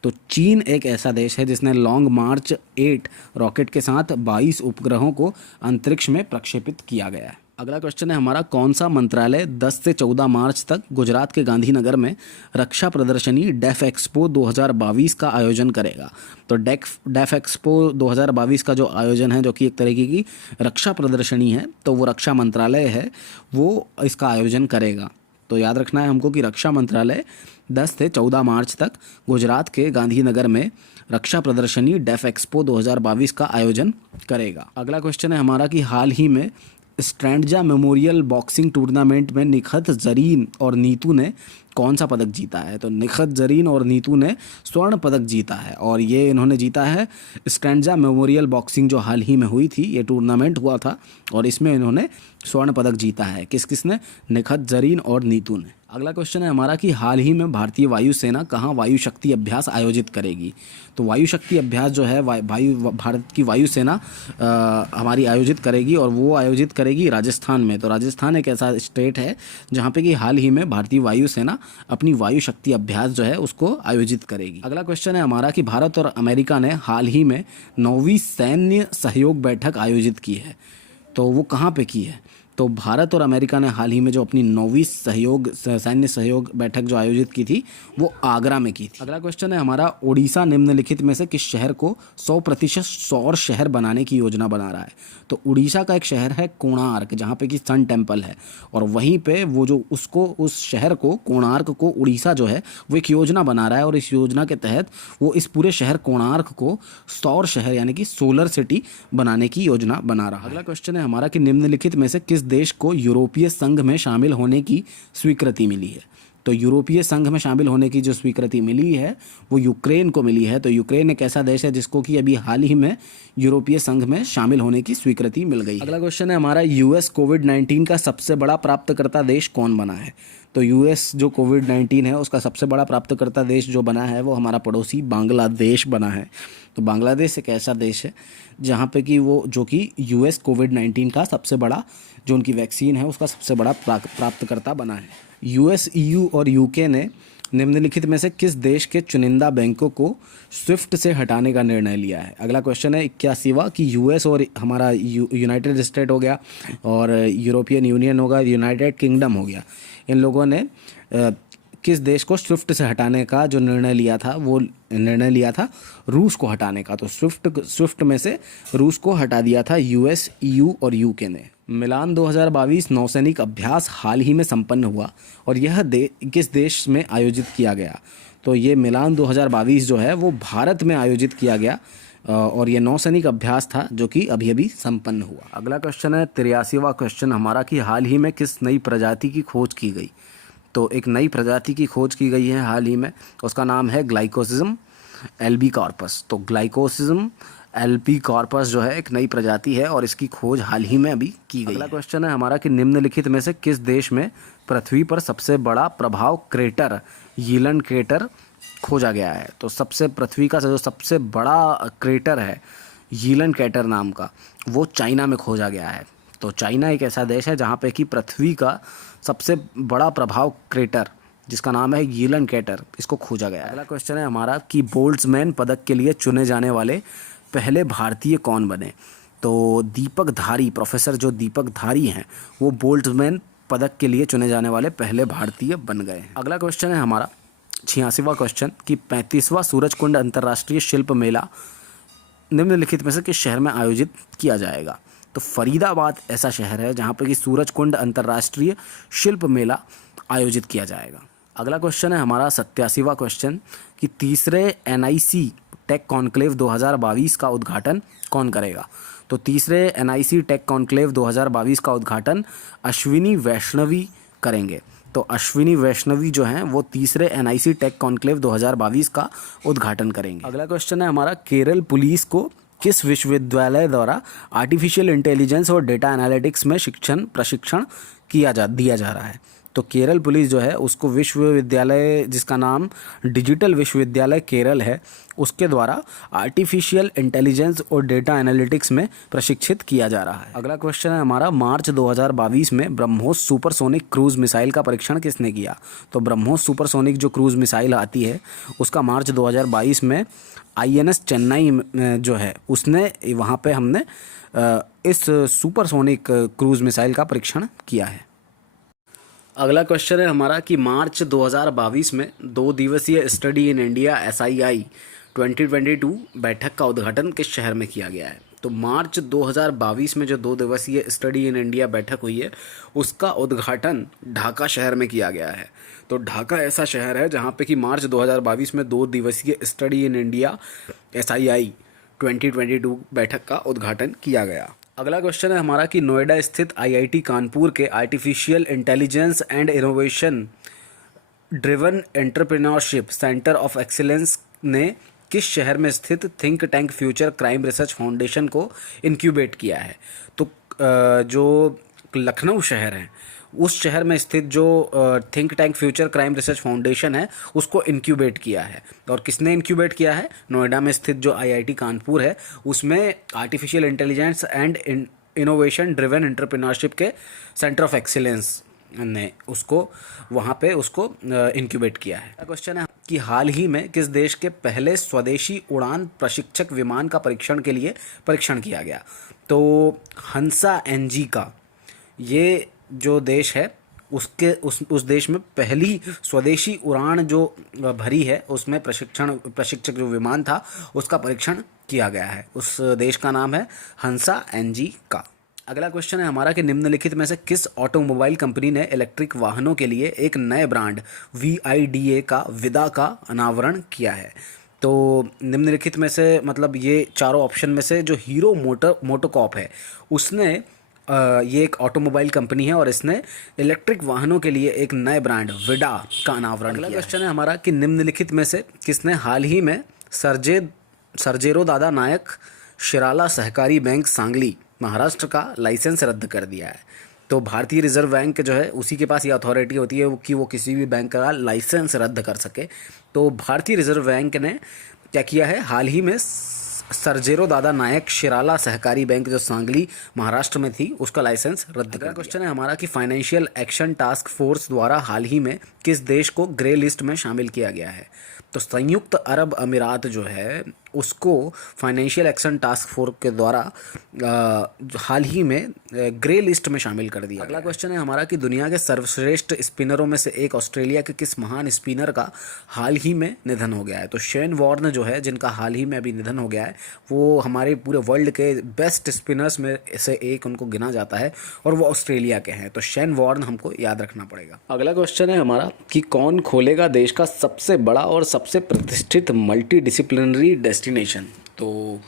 तो चीन एक ऐसा देश है जिसने लॉन्ग मार्च 8 रॉकेट के साथ 22 उपग्रहों को अंतरिक्ष में प्रक्षेपित किया गया है। अगला क्वेश्चन है हमारा, कौन सा मंत्रालय 10 से 14 मार्च तक गुजरात के गांधीनगर में रक्षा प्रदर्शनी डेफ एक्सपो 2022 का आयोजन करेगा? तो डेफ एक्सपो 2022 का जो आयोजन है, जो कि एक तरीके की रक्षा प्रदर्शनी है, तो वो रक्षा मंत्रालय है वो इसका आयोजन करेगा। तो याद रखना है हमको कि रक्षा मंत्रालय 10 से 14 मार्च तक गुजरात के गांधीनगर में रक्षा प्रदर्शनी डेफ एक्सपो 2022 का आयोजन करेगा। अगला क्वेश्चन है हमारा कि हाल ही में स्ट्रैंडजा मेमोरियल बॉक्सिंग टूर्नामेंट में निखत जरीन और नीतू ने कौन सा पदक जीता है? तो निखत जरीन और नीतू ने स्वर्ण पदक जीता है, और ये इन्होंने जीता है स्ट्रैंडजा मेमोरियल बॉक्सिंग जो हाल ही में हुई थी, ये टूर्नामेंट हुआ था और इसमें इन्होंने स्वर्ण पदक जीता है। किसने? निखत जरीन और नीतू ने। अगला क्वेश्चन है हमारा कि हाल ही में भारतीय वायुसेना कहाँ वायु शक्ति अभ्यास आयोजित करेगी? तो वायु शक्ति अभ्यास जो है भारत की वायुसेना हमारी आयोजित करेगी, और वो आयोजित करेगी राजस्थान में। तो राजस्थान एक ऐसा स्टेट है जहाँ पे कि हाल ही में भारतीय वायुसेना अपनी वायु शक्ति अभ्यास जो है उसको आयोजित करेगी। अगला क्वेश्चन है हमारा कि भारत और अमेरिका ने हाल ही में 9वीं सैन्य सहयोग बैठक आयोजित की है, तो वो कहाँ पे की है? तो भारत और अमेरिका ने हाल ही में जो अपनी 9वीं सैन्य सहयोग बैठक जो आयोजित की थी वो आगरा में की थी। अगला क्वेश्चन है हमारा, ओडिशा निम्नलिखित में से किस शहर को 100% सौर शहर बनाने की योजना बना रहा है? तो उड़ीसा का एक शहर है कोणार्क, जहाँ पे कि सन टेम्पल है, और वहीं पे वो जो उस शहर को, कोणार्क को, उड़ीसा जो है वो एक योजना बना रहा है, और इस योजना के तहत वो इस पूरे शहर कोणार्क को सौर शहर यानी कि सोलर सिटी बनाने की योजना बना रहा है। अगला क्वेश्चन है हमारा कि निम्नलिखित में से किस देश को यूरोपीय संघ में शामिल होने की स्वीकृति मिली है? तो यूरोपीय संघ में शामिल होने की जो स्वीकृति मिली है वो यूक्रेन को मिली है। तो यूक्रेन एक ऐसा देश है जिसको कि अभी हाल ही में यूरोपीय संघ में शामिल होने की स्वीकृति मिल गई। अगला क्वेश्चन है हमारा, यूएस कोविड-19 का सबसे बड़ा प्राप्तकर्ता देश कौन बना है? तो यूएस जो कोविड-19 है उसका सबसे बड़ा प्राप्तकर्ता देश जो बना है वो हमारा पड़ोसी बांग्लादेश बना है। तो बांग्लादेश एक ऐसा देश है जहाँ पे कि वो जो कि यूएस कोविड-19 का सबसे बड़ा जो उनकी वैक्सीन है उसका सबसे बड़ा प्राप्तकर्ता बना है। यूएस, ईयू और यूके ने निम्नलिखित में से किस देश के चुनिंदा बैंकों को स्विफ्ट से हटाने का निर्णय लिया है? अगला क्वेश्चन है 81वां कि यूएस और हमारा यूनाइटेड स्टेट हो गया, और यूरोपियन यूनियन होगा, यूनाइटेड किंगडम हो गया, इन लोगों ने किस देश को स्विफ्ट से हटाने का जो निर्णय लिया था वो निर्णय लिया था रूस को हटाने का। तो स्विफ्ट में से रूस को हटा दिया था यूएस, ईयू और यूके ने। मिलान 2022 नौसैनिक अभ्यास हाल ही में संपन्न हुआ, और यह किस देश में आयोजित किया गया? तो ये मिलान 2022 जो है वो भारत में आयोजित किया गया, और ये नौसैनिक अभ्यास था जो कि अभी अभी संपन्न हुआ। अगला क्वेश्चन है 83वां क्वेश्चन हमारा कि हाल ही में किस नई प्रजाति की खोज की गई? तो एक नई प्रजाति की खोज की गई है हाल ही में, उसका नाम है ग्लाइकोसिज्म एल्बी कॉर्पस। तो ग्लाइकोसिज्म एल्बी कॉर्पस जो है एक नई प्रजाति है, और इसकी खोज हाल ही में अभी की गई। अगला क्वेश्चन है हमारा कि निम्नलिखित में से किस देश में पृथ्वी पर सबसे बड़ा प्रभाव क्रेटर यीलन क्रेटर खोजा गया है? तो पृथ्वी का जो सबसे बड़ा क्रेटर है यीलन क्रेटर नाम का, वो चाइना में खोजा गया है। तो चाइना एक ऐसा देश है जहाँ पे कि पृथ्वी का सबसे बड़ा प्रभाव क्रेटर जिसका नाम है यीलन क्रेटर, इसको खोजा गया है। अगला क्वेश्चन है हमारा कि बोल्ट्जमैन पदक के लिए चुने जाने वाले पहले भारतीय कौन बने? तो दीपक धारी, प्रोफेसर जो दीपक धारी हैं वो बोल्ट्जमैन पदक के लिए चुने जाने वाले पहले भारतीय बन गए हैं। अगला क्वेश्चन है हमारा 86वां क्वेश्चन कि 35वां सूरजकुंड अंतर्राष्ट्रीय शिल्प मेला निम्नलिखित में से किस शहर में आयोजित किया जाएगा? तो फरीदाबाद ऐसा शहर है जहाँ पर कि सूरजकुंड अंतर्राष्ट्रीय शिल्प मेला आयोजित किया जाएगा। अगला क्वेश्चन है हमारा 87वां क्वेश्चन कि तीसरे NIC टेक कॉन्क्लेव 2022 का उद्घाटन कौन करेगा? तो तीसरे NIC टेक कॉन्क्लेव 2022 का उद्घाटन अश्विनी वैष्णवी करेंगे। तो अश्विनी वैष्णवी जो हैं वो तीसरे NIC टेक कॉन्क्लेव 2022 का उद्घाटन करेंगे। अगला क्वेश्चन है हमारा केरल पुलिस को किस विश्वविद्यालय द्वारा आर्टिफिशियल इंटेलिजेंस और डेटा एनालिटिक्स में प्रशिक्षण दिया जा रहा है? तो केरल पुलिस जो है उसको विश्वविद्यालय, जिसका नाम डिजिटल विश्वविद्यालय केरल है, उसके द्वारा आर्टिफिशियल इंटेलिजेंस और डेटा एनालिटिक्स में प्रशिक्षित किया जा रहा है। अगला क्वेश्चन है हमारा, मार्च 2022 में ब्रह्मोस सुपरसोनिक क्रूज मिसाइल का परीक्षण किसने किया? तो ब्रह्मोस सुपरसोनिक जो क्रूज मिसाइल आती है उसका मार्च 2022 में INS चेन्नई जो है उसने, वहाँ पे हमने इस सुपरसोनिक क्रूज मिसाइल का परीक्षण किया है। अगला क्वेश्चन है हमारा कि मार्च 2022 में 2 दिवसीय स्टडी इन इंडिया SII 2022 बैठक का उद्घाटन किस शहर में किया गया है? तो मार्च 2022 में जो 2 दिवसीय स्टडी इन इंडिया बैठक हुई है उसका उद्घाटन ढाका शहर में किया गया है। तो ढाका ऐसा शहर है जहाँ पे कि मार्च 2022 में 2 दिवसीय स्टडी इन इंडिया SII 2022 बैठक का उद्घाटन किया गया। अगला क्वेश्चन है हमारा कि नोएडा स्थित IIT कानपुर के artificial intelligence and innovation driven entrepreneurship centre of excellence ने किस शहर में स्थित think tank future crime research foundation को इनक्यूबेट किया है? तो जो लखनऊ शहर है उस शहर में स्थित जो think tank future crime research foundation है उसको इनक्यूबेट किया है। और किसने इनक्यूबेट किया है? नोएडा में स्थित जो IIT कानपुर है उसमें artificial intelligence and innovation driven entrepreneurship के सेंटर ऑफ एक्सीलेंस ने उसको वहाँ पे उसको इनक्यूबेट किया है। क्वेश्चन है कि हाल ही में किस देश के पहले स्वदेशी उड़ान प्रशिक्षक विमान का परीक्षण के लिए परीक्षण किया गया? तो हंसा NG का ये जो देश है उसके उस देश में पहली स्वदेशी उड़ान जो भरी है उसमें प्रशिक्षक जो विमान था उसका परीक्षण किया गया है। उस देश का नाम है हंसा NG का। अगला क्वेश्चन है हमारा कि निम्नलिखित में से किस ऑटोमोबाइल कंपनी ने इलेक्ट्रिक वाहनों के लिए एक नए ब्रांड VIDA का विदा का अनावरण किया है? तो निम्नलिखित में से मतलब ये चारों ऑप्शन में से जो हीरो मोटोकॉर्प है उसने ये एक ऑटोमोबाइल कंपनी है और इसने इलेक्ट्रिक वाहनों के लिए एक नए ब्रांड विडा का अनावरण किया। अगला क्वेश्चन है हमारा कि निम्नलिखित में से किसने हाल ही में सर्जेरो दादा नायक शिराला सहकारी बैंक सांगली महाराष्ट्र का लाइसेंस रद्द कर दिया है? तो भारतीय रिजर्व बैंक जो है उसी के पास ये अथॉरिटी होती है कि वो किसी भी बैंक का लाइसेंस रद्द कर सके। तो भारतीय रिजर्व बैंक ने क्या किया है, हाल ही में सर्जेरो दादा नायक शिराला सहकारी बैंक जो सांगली महाराष्ट्र में थी उसका लाइसेंस रद्द कर दिया। क्वेश्चन है हमारा कि फाइनेंशियल एक्शन टास्क फोर्स द्वारा हाल ही में किस देश को ग्रे लिस्ट में शामिल किया गया है? तो संयुक्त अरब अमीरात जो है उसको फाइनेंशियल एक्शन टास्क फोर्स के द्वारा हाल ही में ग्रे लिस्ट में शामिल कर दिया। अगला क्वेश्चन है हमारा कि दुनिया के सर्वश्रेष्ठ स्पिनरों में से एक ऑस्ट्रेलिया के किस महान स्पिनर का हाल ही में निधन हो गया है? तो शेन वॉर्न जो है जिनका हाल ही में अभी निधन हो गया है वो हमारे पूरे वर्ल्ड के बेस्ट स्पिनर्स में से एक उनको गिना जाता है और वो ऑस्ट्रेलिया के हैं। तो शेन वॉर्न हमको याद रखना पड़ेगा। अगला क्वेश्चन है हमारा कि कौन खोलेगा देश का सबसे बड़ा और सबसे प्रतिष्ठित मल्टी डिसिप्लिनरी डेस्टिनेशन? तो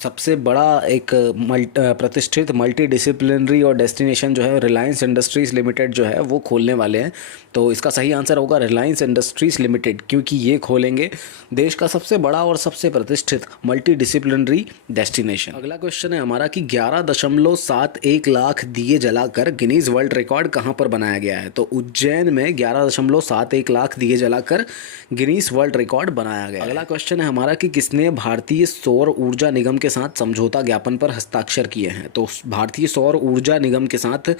सबसे बड़ा एक प्रतिष्ठित मल्टी डिसिप्लिनरी और डेस्टिनेशन जो है रिलायंस इंडस्ट्रीज़ लिमिटेड जो है वो खोलने वाले हैं। तो इसका सही आंसर होगा रिलायंस इंडस्ट्रीज़ लिमिटेड, क्योंकि ये खोलेंगे देश का सबसे बड़ा और सबसे प्रतिष्ठित मल्टी डिसिप्लिनरी डेस्टिनेशन। अगला क्वेश्चन है हमारा कि 11.71 लाख दिए जलाकर गिनीज वर्ल्ड रिकॉर्ड कहाँ पर बनाया गया है? तो उज्जैन में 11.71 लाख दिए जलाकर गिनीज वर्ल्ड रिकॉर्ड बनाया गया। अगला क्वेश्चन है हमारा कि किसने भारतीय सौर ऊर्जा निगम के साथ समझौता ज्ञापन पर हस्ताक्षर किए हैं? तो भारतीय सौर ऊर्जा निगम के साथ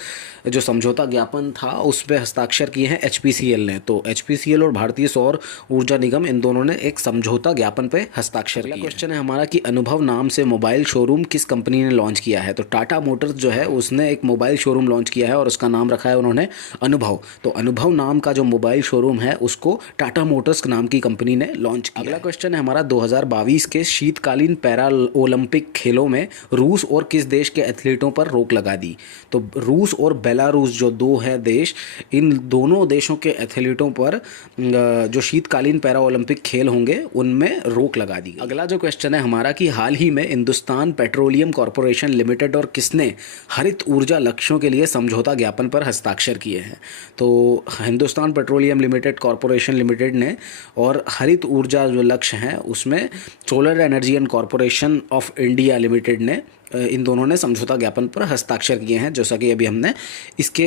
जो समझौता ज्ञापन था उस पर हस्ताक्षर किए हैं HPCL ने। तो HPCL और भारतीय सौर ऊर्जा निगम इन दोनों ने एक समझौता ज्ञापन पे हस्ताक्षर किया। क्वेश्चन है हमारा कि अनुभव नाम से मोबाइल शोरूम किस कंपनी ने लॉन्च किया है? तो टाटा मोटर्स जो है उसने एक मोबाइल शोरूम लॉन्च किया है और उसका नाम रखा है उन्होंने अनुभव। तो अनुभव नाम का जो मोबाइल शोरूम है उसको टाटा मोटर्स नाम की कंपनी ने लॉन्च किया। अगला क्वेश्चन है हमारा 2022 के शीतकालीन पैरा ओलंपिक खेलों में रूस और किस देश के एथलीटों पर रोक लगा दी? तो रूस और बेलारूस जो दो है देश, इन दोनों देशों के एथलीटों पर जो शीतकालीन पैरा ओलंपिक खेल होंगे उनमें रोक लगा दी। अगला जो क्वेश्चन है हमारा कि हाल ही में हिंदुस्तान पेट्रोलियम कॉरपोरेशन लिमिटेड और किसने हरित ऊर्जा लक्ष्यों के लिए समझौता ज्ञापन पर हस्ताक्षर किए हैं? तो Hindustan petroleum limited corporation limited ने और हरित ऊर्जा जो लक्ष्य हैं उसमें solar energy and corporation of India limited ने इन दोनों ने समझौता ज्ञापन पर हस्ताक्षर किए हैं, जैसा कि अभी हमने इसके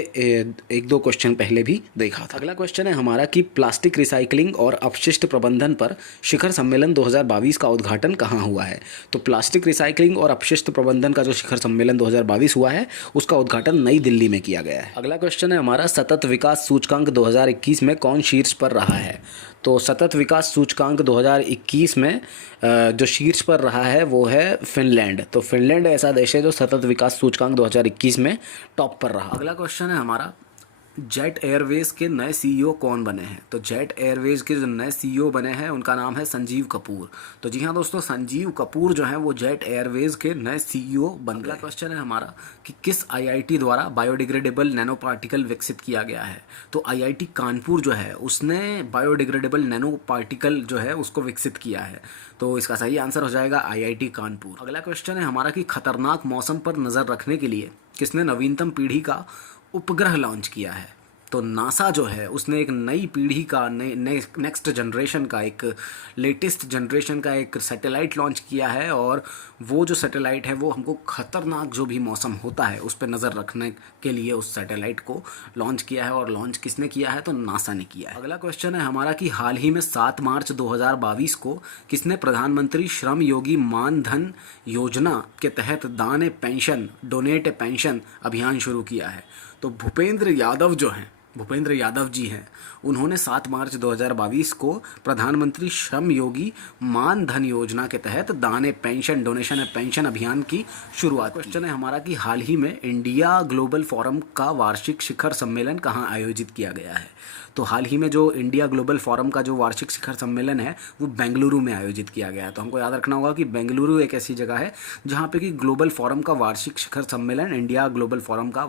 एक दो क्वेश्चन पहले भी देखा था। अगला क्वेश्चन है हमारा कि प्लास्टिक रिसाइकलिंग और अपशिष्ट प्रबंधन पर शिखर सम्मेलन 2022 का उद्घाटन कहाँ हुआ है। तो प्लास्टिक रिसाइकलिंग और अपशिष्ट प्रबंधन का जो शिखर सम्मेलन 2022 हुआ है उसका उद्घाटन नई दिल्ली में किया गया है। अगला क्वेश्चन है हमारा सतत विकास सूचकांक 2021 में कौन शीर्ष पर रहा है। तो सतत विकास सूचकांक 2021 में जो शीर्ष पर रहा है वो है फिनलैंड। तो फिनलैंड ऐसा देश है जो सतत विकास सूचकांक 2021 में टॉप पर रहा। अगला क्वेश्चन है हमारा जेट एयरवेज के नए सीईओ कौन बने हैं। तो जेट एयरवेज के जो नए सीईओ बने हैं उनका नाम है संजीव कपूर। तो जी हाँ दोस्तों, संजीव कपूर जो हैं वो जेट एयरवेज के नए सीईओ बन गए। अगला क्वेश्चन है हमारा कि किस आईआईटी द्वारा बायोडिग्रेडेबल नैनो पार्टिकल विकसित किया गया है। तो आईआईटी कानपुर जो है उसने बायोडिग्रेडेबल नैनो पार्टिकल जो है उसको विकसित किया है। तो इसका सही आंसर हो जाएगा आईआईटी कानपुर। अगला क्वेश्चन है हमारा कि खतरनाक मौसम पर नज़र रखने के लिए किसने नवीनतम पीढ़ी का उपग्रह लॉन्च किया है। तो नासा जो है उसने एक नई पीढ़ी का नेक्स्ट जनरेशन का एक लेटेस्ट जनरेशन का एक सैटेलाइट लॉन्च किया है, और वो जो सैटेलाइट है वो हमको खतरनाक जो भी मौसम होता है उस पर नज़र रखने के लिए उस सैटेलाइट को लॉन्च किया है। और लॉन्च किसने किया है, तो नासा ने किया है। अगला क्वेश्चन है हमारा कि हाल ही में 7 मार्च 2022 को किसने प्रधानमंत्री श्रम योगी मान धन योजना के तहत दान ए पेंशन डोनेट ए पेंशन अभियान शुरू किया है। तो भूपेंद्र यादव जी हैं, उन्होंने 7 मार्च 2022 को प्रधानमंत्री श्रम योगी मान धन योजना के तहत दान ए पेंशन डोनेशन ए पेंशन अभियान की शुरुआत की। क्वेश्चन है हमारा कि हाल ही में इंडिया ग्लोबल फोरम का वार्षिक शिखर सम्मेलन कहाँ आयोजित किया गया है। तो हाल ही में जो इंडिया ग्लोबल फोरम का जो वार्षिक शिखर सम्मेलन है वो बेंगलुरु में आयोजित किया गया है। तो हमको याद रखना होगा कि बेंगलुरु एक ऐसी जगह है जहाँ पे कि ग्लोबल फोरम का वार्षिक शिखर सम्मेलन, इंडिया ग्लोबल फोरम का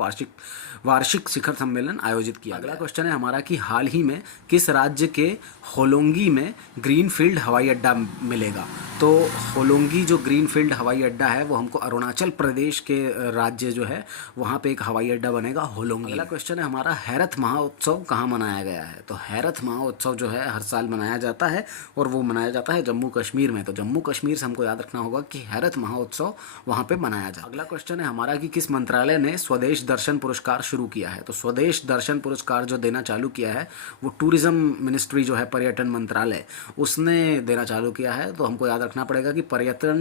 वार्षिक शिखर सम्मेलन आयोजित किया। अगला क्वेश्चन है हमारा कि हाल ही में किस राज्य के होलोंगी में ग्रीनफील्ड हवाई अड्डा मिलेगा। तो होलोंगी जो ग्रीनफील्ड हवाई अड्डा है वो हमको अरुणाचल प्रदेश के राज्य जो है वहाँ पे एक हवाई अड्डा बनेगा होलोंगी। अगला क्वेश्चन है हमारा हैरत महोत्सव कहाँ मनाया गया है। तो हैरत महोत्सव जो है हर साल मनाया जाता है और वो मनाया जाता है जम्मू कश्मीर में। तो जम्मू कश्मीर से हमको याद रखना होगा कि हैरत महोत्सव वहाँ पे मनाया जाता है। अगला क्वेश्चन है हमारा कि किस मंत्रालय ने स्वदेश दर्शन पुरस्कार शुरू किया है। तो स्वदेश दर्शन पुरस्कार जो देना चालू किया है वो टूरिज्म मिनिस्ट्री जो है, पर्यटन मंत्रालय, उसने देना चालू किया है। तो हमको याद रखना पड़ेगा कि पर्यटन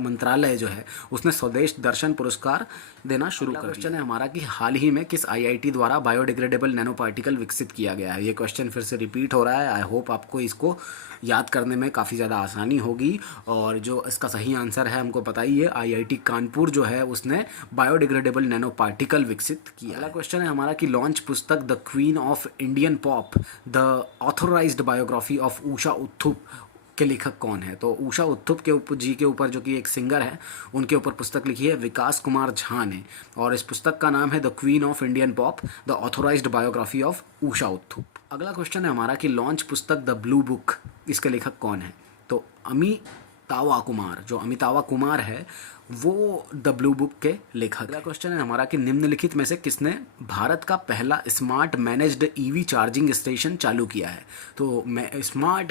मंत्रालय जो है उसने स्वदेश दर्शन पुरस्कार देना शुरू कर दिया। क्वेश्चन है हमारा कि हाल ही में किस आईआईटी द्वारा बायोडिग्रेडेबल नैनो पार्टिकल विकसित किया गया है। ये क्वेश्चन फिर से रिपीट हो रहा है। आई होप आपको इसको याद करने में काफ़ी ज़्यादा आसानी होगी। और जो इसका सही आंसर है हमको पता ही है, आईआईटी कानपुर जो है उसने बायोडिग्रेडेबल नैनो पार्टिकल विकसित किया। अगला क्वेश्चन है हमारा कि लॉन्च पुस्तक the queen of Indian pop the authorised biography of Usha Uthup के लेखक कौन है। तो उषा उत्थुप के ऊपर जी के ऊपर जो कि एक सिंगर है उनके ऊपर पुस्तक लिखी है विकास कुमार झा ने, और इस पुस्तक का नाम है the queen of Indian pop the authorised biography of Usha Uthup. अगला क्वेश्चन है हमारा कि लॉन्च पुस्तक द ब्लू बुक, इसके लेखक कौन है। तो अमितावा कुमार, जो अमितावा कुमार है वो द ब्लू बुक के लेखक। अगला क्वेश्चन है हमारा कि निम्नलिखित में से किसने भारत का पहला smart managed EV charging station चालू किया है। तो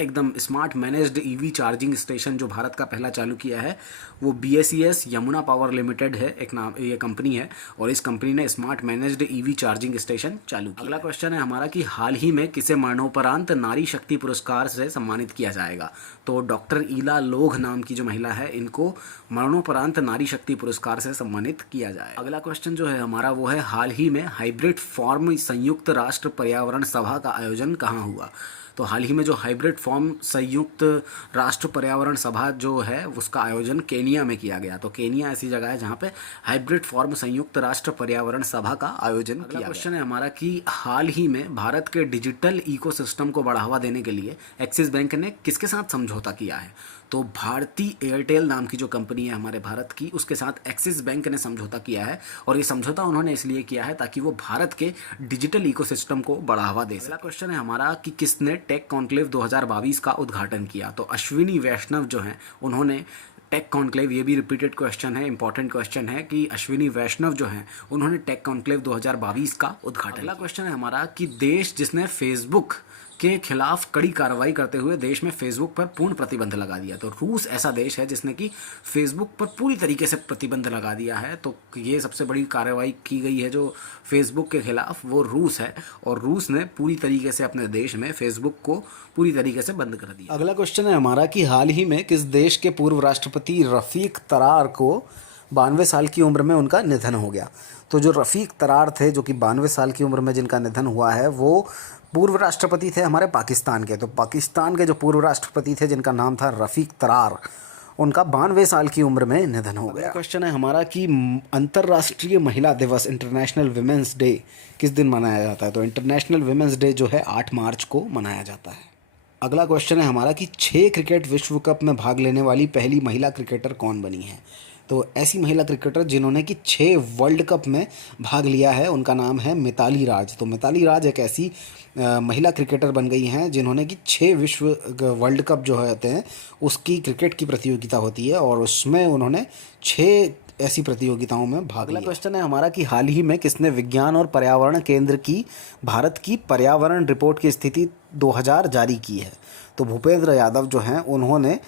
एकदम smart managed EV charging station जो भारत का पहला चालू किया है वो BSES यमुना पावर लिमिटेड है, एक नाम ये कंपनी है, और इस कंपनी ने smart managed EV charging station चालू किया। अगला क्वेश्चन है हमारा कि हाल ही में किसे मरणोपरांत नारी शक्ति पुरस्कार से सम्मानित किया जाएगा। तो डॉक्टर ईला लोघ नाम की जो महिला है इनको मरणोपरांत नारी शक्ति पुरस्कार से सम्मानित किया जाए। अगला क्वेश्चन जो है हमारा वो है हाल ही में हाइब्रिड फॉर्म संयुक्त राष्ट्र पर्यावरण सभा का आयोजन कहाँ हुआ। तो हाल ही में जो हाइब्रिड फॉर्म संयुक्त राष्ट्र पर्यावरण सभा जो है उसका आयोजन केनिया में किया गया। तो केनिया ऐसी जगह है जहाँ पे हाइब्रिड फॉर्म संयुक्त राष्ट्र पर्यावरण सभा का आयोजन किया गया। क्वेश्चन है हमारा कि हाल ही में भारत के डिजिटल इकोसिस्टम को बढ़ावा देने के लिए एक्सिस बैंक ने किसके साथ समझौता किया है। तो भारती एयरटेल नाम की जो कंपनी है हमारे भारत की, उसके साथ एक्सिस बैंक ने समझौता किया है, और ये समझौता उन्होंने इसलिए किया है ताकि वो भारत के डिजिटल इकोसिस्टम को बढ़ावा दे सके। अगला क्वेश्चन है हमारा कि किसने टेक कॉन्क्लेव 2022 का उद्घाटन किया। तो अश्विनी वैष्णव जो हैं उन्होंने टेक कॉन्क्लेव, ये भी रिपीटेड क्वेश्चन है, इंपॉर्टेंट क्वेश्चन है कि अश्विनी वैष्णव जो हैं उन्होंने टेक कॉन्क्लेव 2022 का उद्घाटन। अगला क्वेश्चन है हमारा कि देश जिसने फेसबुक के खिलाफ कड़ी कार्रवाई करते हुए देश में फेसबुक पर पूर्ण प्रतिबंध लगा दिया। तो रूस ऐसा देश है जिसने कि फेसबुक पर पूरी तरीके से प्रतिबंध लगा दिया है। तो ये सबसे बड़ी कार्रवाई की गई है जो फेसबुक के खिलाफ, वो रूस है, और रूस ने पूरी तरीके से अपने देश में फेसबुक को पूरी तरीके से बंद कर दिया। अगला क्वेश्चन है हमारा कि हाल ही में किस देश के पूर्व राष्ट्रपति रफ़ीक तरार को 92 साल की उम्र में उनका निधन हो गया। तो जो रफ़ीक तरार थे, जो कि 92 साल की उम्र में जिनका निधन हुआ है, वो पूर्व राष्ट्रपति थे हमारे पाकिस्तान के। तो पाकिस्तान के जो पूर्व राष्ट्रपति थे जिनका नाम था रफ़ीक तरार, उनका 92 साल की उम्र में निधन हो गया। क्वेश्चन है हमारा कि अंतर्राष्ट्रीय महिला दिवस इंटरनेशनल विमेंस डे किस दिन मनाया जाता है। तो इंटरनेशनल विमेंस डे जो है 8 मार्च को मनाया जाता है। अगला क्वेश्चन है हमारा कि 6 क्रिकेट विश्व कप में भाग लेने वाली पहली महिला क्रिकेटर कौन बनी है। तो ऐसी महिला क्रिकेटर जिन्होंने कि 6 वर्ल्ड कप में भाग लिया है, उनका नाम है मिताली राज। तो मिताली राज एक ऐसी महिला क्रिकेटर बन गई हैं जिन्होंने कि 6 विश्व वर्ल्ड कप जो होते हैं उसकी क्रिकेट की प्रतियोगिता होती है, और उसमें उन्होंने 6 ऐसी प्रतियोगिताओं में भाग लिया। अगला क्वेश्चन है हमारा कि हाल ही में किसने विज्ञान और पर्यावरण केंद्र की भारत की पर्यावरण रिपोर्ट की स्थिति 2000 जारी की है। तो भूपेंद्र यादव जो हैं, उन्होंने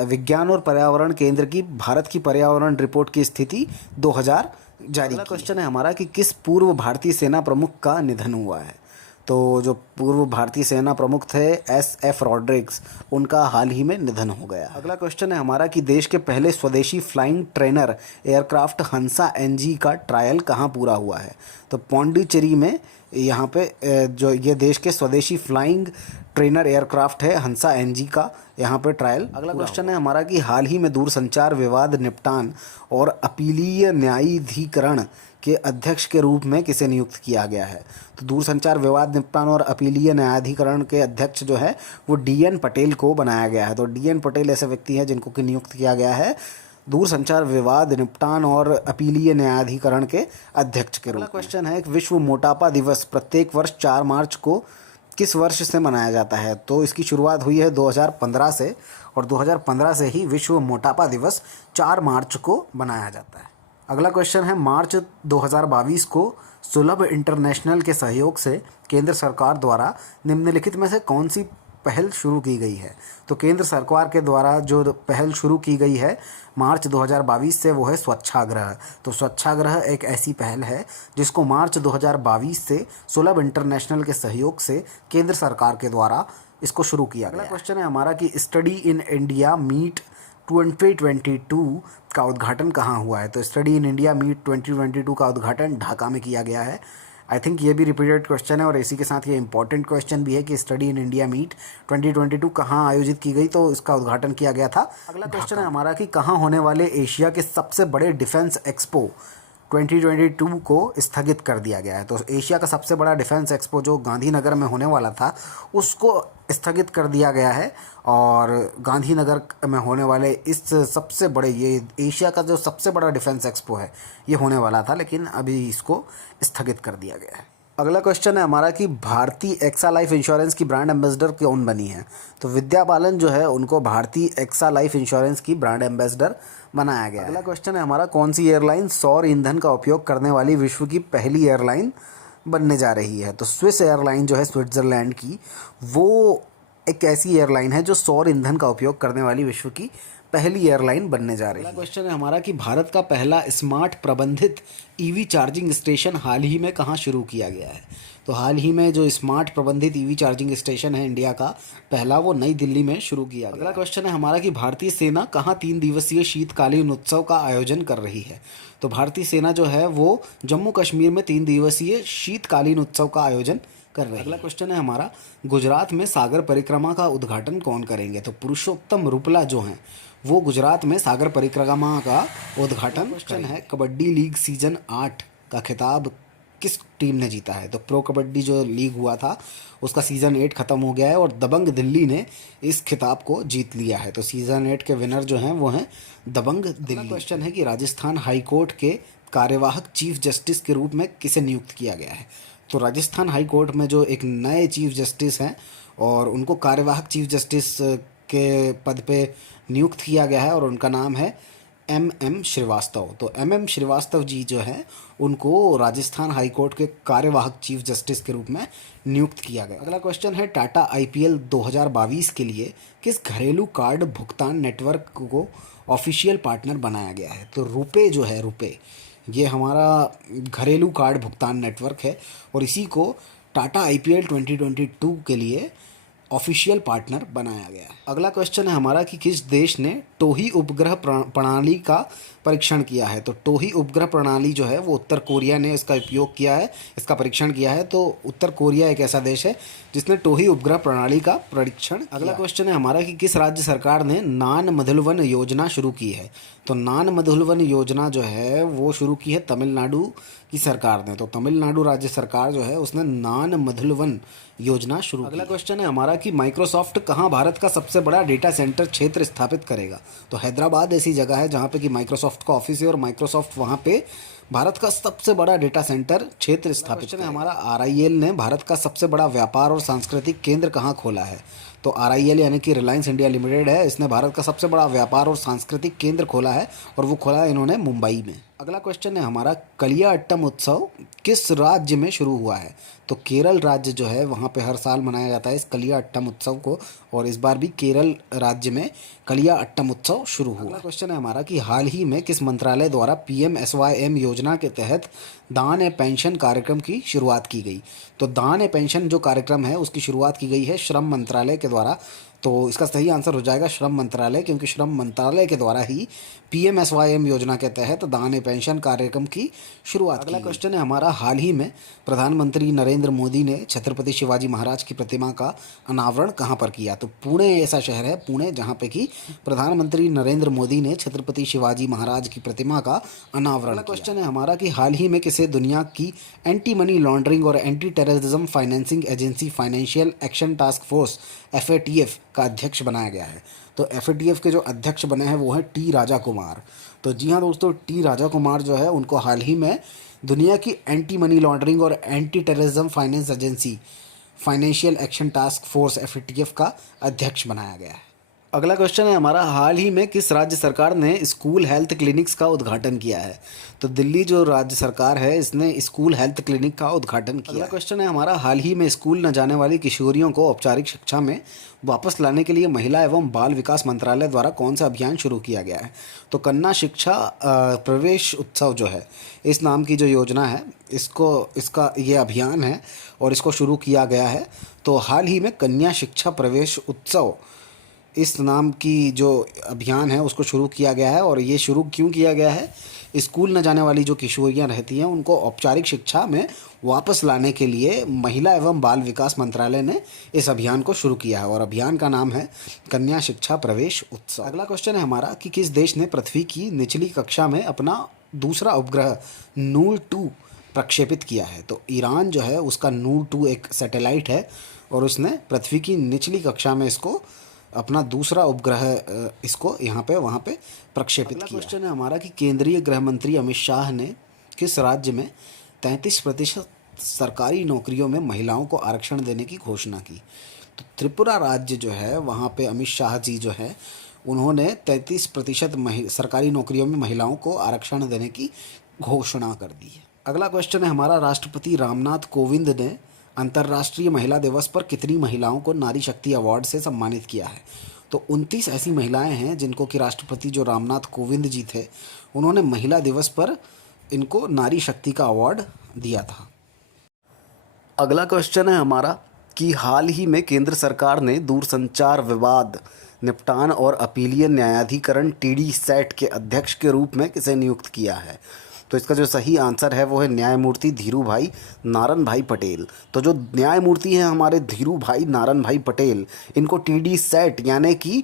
विज्ञान और पर्यावरण केंद्र की भारत की पर्यावरण रिपोर्ट की स्थिति 2000 जारी। अगला क्वेश्चन है हमारा कि किस पूर्व भारतीय सेना प्रमुख का निधन हुआ है। तो जो पूर्व भारतीय सेना प्रमुख थे SF रॉड्रिग्स, उनका हाल ही में निधन हो गया। अगला क्वेश्चन है हमारा कि देश के पहले स्वदेशी फ्लाइंग ट्रेनर एयरक्राफ्ट हंसा NG का ट्रायल कहाँ पूरा हुआ है। तो पौंडीचेरी में यहाँ पे जो ये देश के स्वदेशी फ्लाइंग ट्रेनर एयरक्राफ्ट है हंसा NG का यहाँ पे ट्रायल। अगला क्वेश्चन है हमारा कि हाल ही में दूरसंचार विवाद निपटान और अपीलीय न्यायाधिकरण के अध्यक्ष के रूप में किसे नियुक्त किया गया है। तो दूरसंचार विवाद निपटान और अपीलीय न्यायाधिकरण के अध्यक्ष जो है वो DN पटेल को बनाया गया है। तो DN पटेल ऐसे व्यक्ति हैं जिनको कि नियुक्त किया गया है दूरसंचार विवाद निपटान और अपीलीय न्यायाधिकरण के अध्यक्ष के रूप में। क्वेश्चन है, एक विश्व मोटापा दिवस प्रत्येक वर्ष 4 मार्च को किस वर्ष से मनाया जाता है। तो इसकी शुरुआत हुई है 2015 से, और 2015 से ही विश्व मोटापा दिवस 4 मार्च को मनाया जाता है। अगला क्वेश्चन है, मार्च 2022 को सुलभ इंटरनेशनल के सहयोग से केंद्र सरकार द्वारा निम्नलिखित में से कौन सी पहल शुरू की गई है। तो केंद्र सरकार के द्वारा जो पहल शुरू की गई है मार्च 2022 से, वो है स्वच्छाग्रह। तो स्वच्छाग्रह एक ऐसी पहल है जिसको मार्च 2022 से सुलभ इंटरनेशनल के सहयोग से केंद्र सरकार के द्वारा इसको शुरू किया गया। अगला क्वेश्चन है हमारा कि स्टडी इन इंडिया मीट 2022 का उद्घाटन कहाँ हुआ है। तो स्टडी इन इंडिया मीट 2022 का उद्घाटन ढाका में किया गया है। आई थिंक ये भी रिपीटेड क्वेश्चन है और इसी के साथ ये इंपॉर्टेंट क्वेश्चन भी है कि स्टडी इन इंडिया मीट 2022 कहाँ आयोजित की गई। तो इसका उद्घाटन किया गया था। अगला क्वेश्चन है हमारा कि कहाँ होने वाले एशिया के सबसे बड़े डिफेंस एक्सपो 2022 को स्थगित कर दिया गया है। तो एशिया का सबसे बड़ा डिफेंस एक्सपो जो गांधीनगर में होने वाला था उसको स्थगित कर दिया गया है, और गांधीनगर में होने वाले इस सबसे बड़े, ये एशिया का जो सबसे बड़ा डिफेंस एक्सपो है ये होने वाला था, लेकिन अभी इसको स्थगित कर दिया गया है। अगला क्वेश्चन है हमारा कि भारतीय एक्सा लाइफ इंश्योरेंस की ब्रांड एम्बेसडर कौन बनी है। तो विद्या बालन जो है उनको भारतीय एक्सा लाइफ इंश्योरेंस की ब्रांड एम्बेसडर बनाया गया। अगला क्वेश्चन है हमारा, कौन सी एयरलाइन सौर ईंधन का उपयोग करने वाली विश्व की पहली एयरलाइन बनने जा रही है। तो स्विस एयरलाइन जो है स्विट्ज़रलैंड की, वो एक ऐसी एयरलाइन है जो सौर ईंधन का उपयोग करने वाली विश्व की पहली एयरलाइन बनने जा रही है। अगला क्वेश्चन है हमारा कि भारत का पहला स्मार्ट प्रबंधित EV चार्जिंग स्टेशन हाल ही में कहाँ शुरू किया गया है। तो हाल ही में जो स्मार्ट प्रबंधित EV चार्जिंग स्टेशन है इंडिया का पहला, वो नई दिल्ली में शुरू किया गया। अगला क्वेश्चन है हमारा कि भारतीय सेना कहाँ 3 दिवसीय शीतकालीन उत्सव का आयोजन कर रही है। तो भारतीय सेना जो है वो जम्मू कश्मीर में 3 दिवसीय शीतकालीन उत्सव का आयोजन कर रहे हैं। अगला क्वेश्चन है हमारा, गुजरात में सागर परिक्रमा का उद्घाटन कौन करेंगे। तो पुरुषोत्तम रुपला जो हैं वो गुजरात में सागर परिक्रमा का उद्घाटन। क्वेश्चन है, कबड्डी लीग सीजन 8 का खिताब किस टीम ने जीता है। तो प्रो कबड्डी जो लीग हुआ था उसका सीज़न 8 ख़त्म हो गया है और दबंग दिल्ली ने इस खिताब को जीत लिया है। तो सीज़न 8 के विनर जो हैं वो हैं दबंग दिल्ली। क्वेश्चन है कि राजस्थान हाई कोर्ट के कार्यवाहक चीफ जस्टिस के रूप में किसे नियुक्त किया गया है। तो राजस्थान हाई कोर्ट में जो एक नए चीफ जस्टिस हैं और उनको कार्यवाहक चीफ जस्टिस के पद पे नियुक्त किया गया है और उनका नाम है MM श्रीवास्तव। तो MM श्रीवास्तव जी जो है उनको राजस्थान हाई कोर्ट के कार्यवाहक चीफ जस्टिस के रूप में नियुक्त किया गया। अगला क्वेश्चन है टाटा IPL 2022 के लिए किस घरेलू कार्ड भुगतान नेटवर्क को ऑफिशियल पार्टनर बनाया गया है। तो रुपे जो है, रुपे ये हमारा घरेलू कार्ड भुगतान नेटवर्क है और इसी को टाटा IPL 2022 के लिए ऑफिशियल पार्टनर बनाया गया है। अगला क्वेश्चन है हमारा कि किस देश ने टोही उपग्रह प्रणाली का परीक्षण किया है। तो टोही उपग्रह प्रणाली जो है वो उत्तर कोरिया ने इसका उपयोग किया है, इसका परीक्षण किया है। तो उत्तर कोरिया एक ऐसा देश है जिसने टोही उपग्रह प्रणाली का परीक्षण। अगला क्वेश्चन है हमारा कि किस राज्य सरकार ने नान मधुलवन योजना शुरू की है। तो नान मधुलवन योजना जो है वो शुरू की है तमिलनाडु की सरकार ने। तो तमिलनाडु राज्य सरकार जो है उसने नान मधुलवन योजना शुरू। अगला क्वेश्चन है हमारा कि माइक्रोसॉफ्ट कहाँ भारत का सबसे बड़ा डेटा सेंटर क्षेत्र स्थापित करेगा। तो हैदराबाद ऐसी जगह है जहाँ पे कि माइक्रोसॉफ्ट का ऑफिस है और माइक्रोसॉफ्ट वहाँ पे भारत का सबसे बड़ा डेटा सेंटर क्षेत्र स्थापित है। हमारा RIL ने भारत का सबसे बड़ा व्यापार और सांस्कृतिक केंद्र कहाँ खोला है। तो RIL यानी कि रिलायंस इंडिया लिमिटेड है, इसने भारत का सबसे बड़ा व्यापार और सांस्कृतिक केंद्र खोला है और वो खोला है इन्होंने मुंबई में। अगला क्वेश्चन है हमारा कलियाट्टम उत्सव किस राज्य में शुरू हुआ है। तो केरल राज्य जो है वहाँ पे हर साल मनाया जाता है इस कलियाट्टम उत्सव को और इस बार भी केरल राज्य में कलियाट्टम उत्सव शुरू हुआ। अगला क्वेश्चन है हमारा कि हाल ही में किस मंत्रालय द्वारा PMSYM योजना के तहत दान ए पेंशन कार्यक्रम की शुरुआत की गई। तो दान ए पेंशन जो कार्यक्रम है उसकी शुरुआत की गई है श्रम मंत्रालय के द्वारा। तो इसका सही आंसर हो जाएगा श्रम मंत्रालय, क्योंकि श्रम मंत्रालय के द्वारा ही PMSYM योजना के तहत दान ए पेंशन कार्यक्रम की शुरुआत। अगला क्वेश्चन है हमारा हाल ही में प्रधानमंत्री नरेंद्र मोदी ने छत्रपति शिवाजी महाराज की प्रतिमा का अनावरण कहाँ पर किया। तो पुणे ऐसा शहर है, पुणे, जहाँ पे कि प्रधानमंत्री नरेंद्र मोदी ने छत्रपति शिवाजी महाराज की प्रतिमा का अनावरण। अगला क्वेश्चन है हमारा कि हाल ही में किसे दुनिया की एंटी मनी लॉन्ड्रिंग और anti terrorism financing agency financial action task force FATF का अध्यक्ष बनाया गया है। तो FATF के जो अध्यक्ष बने हैं वो हैं T राजा कुमार। तो जी हाँ दोस्तों, T राजा कुमार जो है उनको हाल ही में दुनिया की एंटी मनी लॉन्ड्रिंग और anti terrorism finance agency financial action task force FATF का अध्यक्ष बनाया गया है। अगला क्वेश्चन है हमारा हाल ही में किस राज्य सरकार ने स्कूल हेल्थ क्लिनिक्स का उद्घाटन किया है। तो दिल्ली जो राज्य सरकार है इसने स्कूल हेल्थ क्लिनिक का उद्घाटन किया। अगला क्वेश्चन है हमारा हाल ही में स्कूल न जाने वाली किशोरियों को औपचारिक शिक्षा में वापस लाने के लिए महिला एवं बाल विकास मंत्रालय द्वारा कौन सा अभियान शुरू किया गया है। तो कन्या शिक्षा प्रवेश उत्सव जो है, इस नाम की जो योजना है इसका ये अभियान है और इसको शुरू किया गया है। तो हाल ही में कन्या शिक्षा प्रवेश उत्सव इस नाम की जो अभियान है उसको शुरू किया गया है। और ये शुरू क्यों किया गया है, स्कूल न जाने वाली जो किशोरियां रहती हैं उनको औपचारिक शिक्षा में वापस लाने के लिए महिला एवं बाल विकास मंत्रालय ने इस अभियान को शुरू किया है और अभियान का नाम है कन्या शिक्षा प्रवेश उत्सव। अगला क्वेश्चन है हमारा कि किस देश ने पृथ्वी की निचली कक्षा में अपना दूसरा उपग्रह नूर 2 प्रक्षेपित किया है। तो ईरान जो है उसका नूर 2 एक सैटेलाइट है और उसने पृथ्वी की निचली कक्षा में इसको अपना दूसरा उपग्रह इसको यहाँ पे वहाँ पे प्रक्षेपित किया। क्वेश्चन है हमारा कि केंद्रीय गृह मंत्री अमित शाह ने किस राज्य में 33% सरकारी नौकरियों में महिलाओं को आरक्षण देने की घोषणा की। तो त्रिपुरा राज्य जो है वहाँ पे अमित शाह जी जो है उन्होंने 33% सरकारी नौकरियों में महिलाओं को आरक्षण देने की घोषणा कर दी है। अगला क्वेश्चन है हमारा राष्ट्रपति रामनाथ कोविंद ने अंतर्राष्ट्रीय महिला दिवस पर कितनी महिलाओं को नारी शक्ति अवार्ड से सम्मानित किया है। तो 29 ऐसी महिलाएं हैं जिनको कि राष्ट्रपति जो रामनाथ कोविंद जी थे उन्होंने महिला दिवस पर इनको नारी शक्ति का अवार्ड दिया था। अगला क्वेश्चन है हमारा कि हाल ही में केंद्र सरकार ने दूरसंचार विवाद निपटान और अपीलीय न्यायाधिकरण TD-SAT के अध्यक्ष के रूप में किसे नियुक्त किया है। तो इसका जो सही आंसर है वो है न्यायमूर्ति धीरू भाई नारन भाई पटेल। तो जो न्यायमूर्ति हैं हमारे धीरू भाई नारन भाई पटेल, इनको TD-SAT यानी कि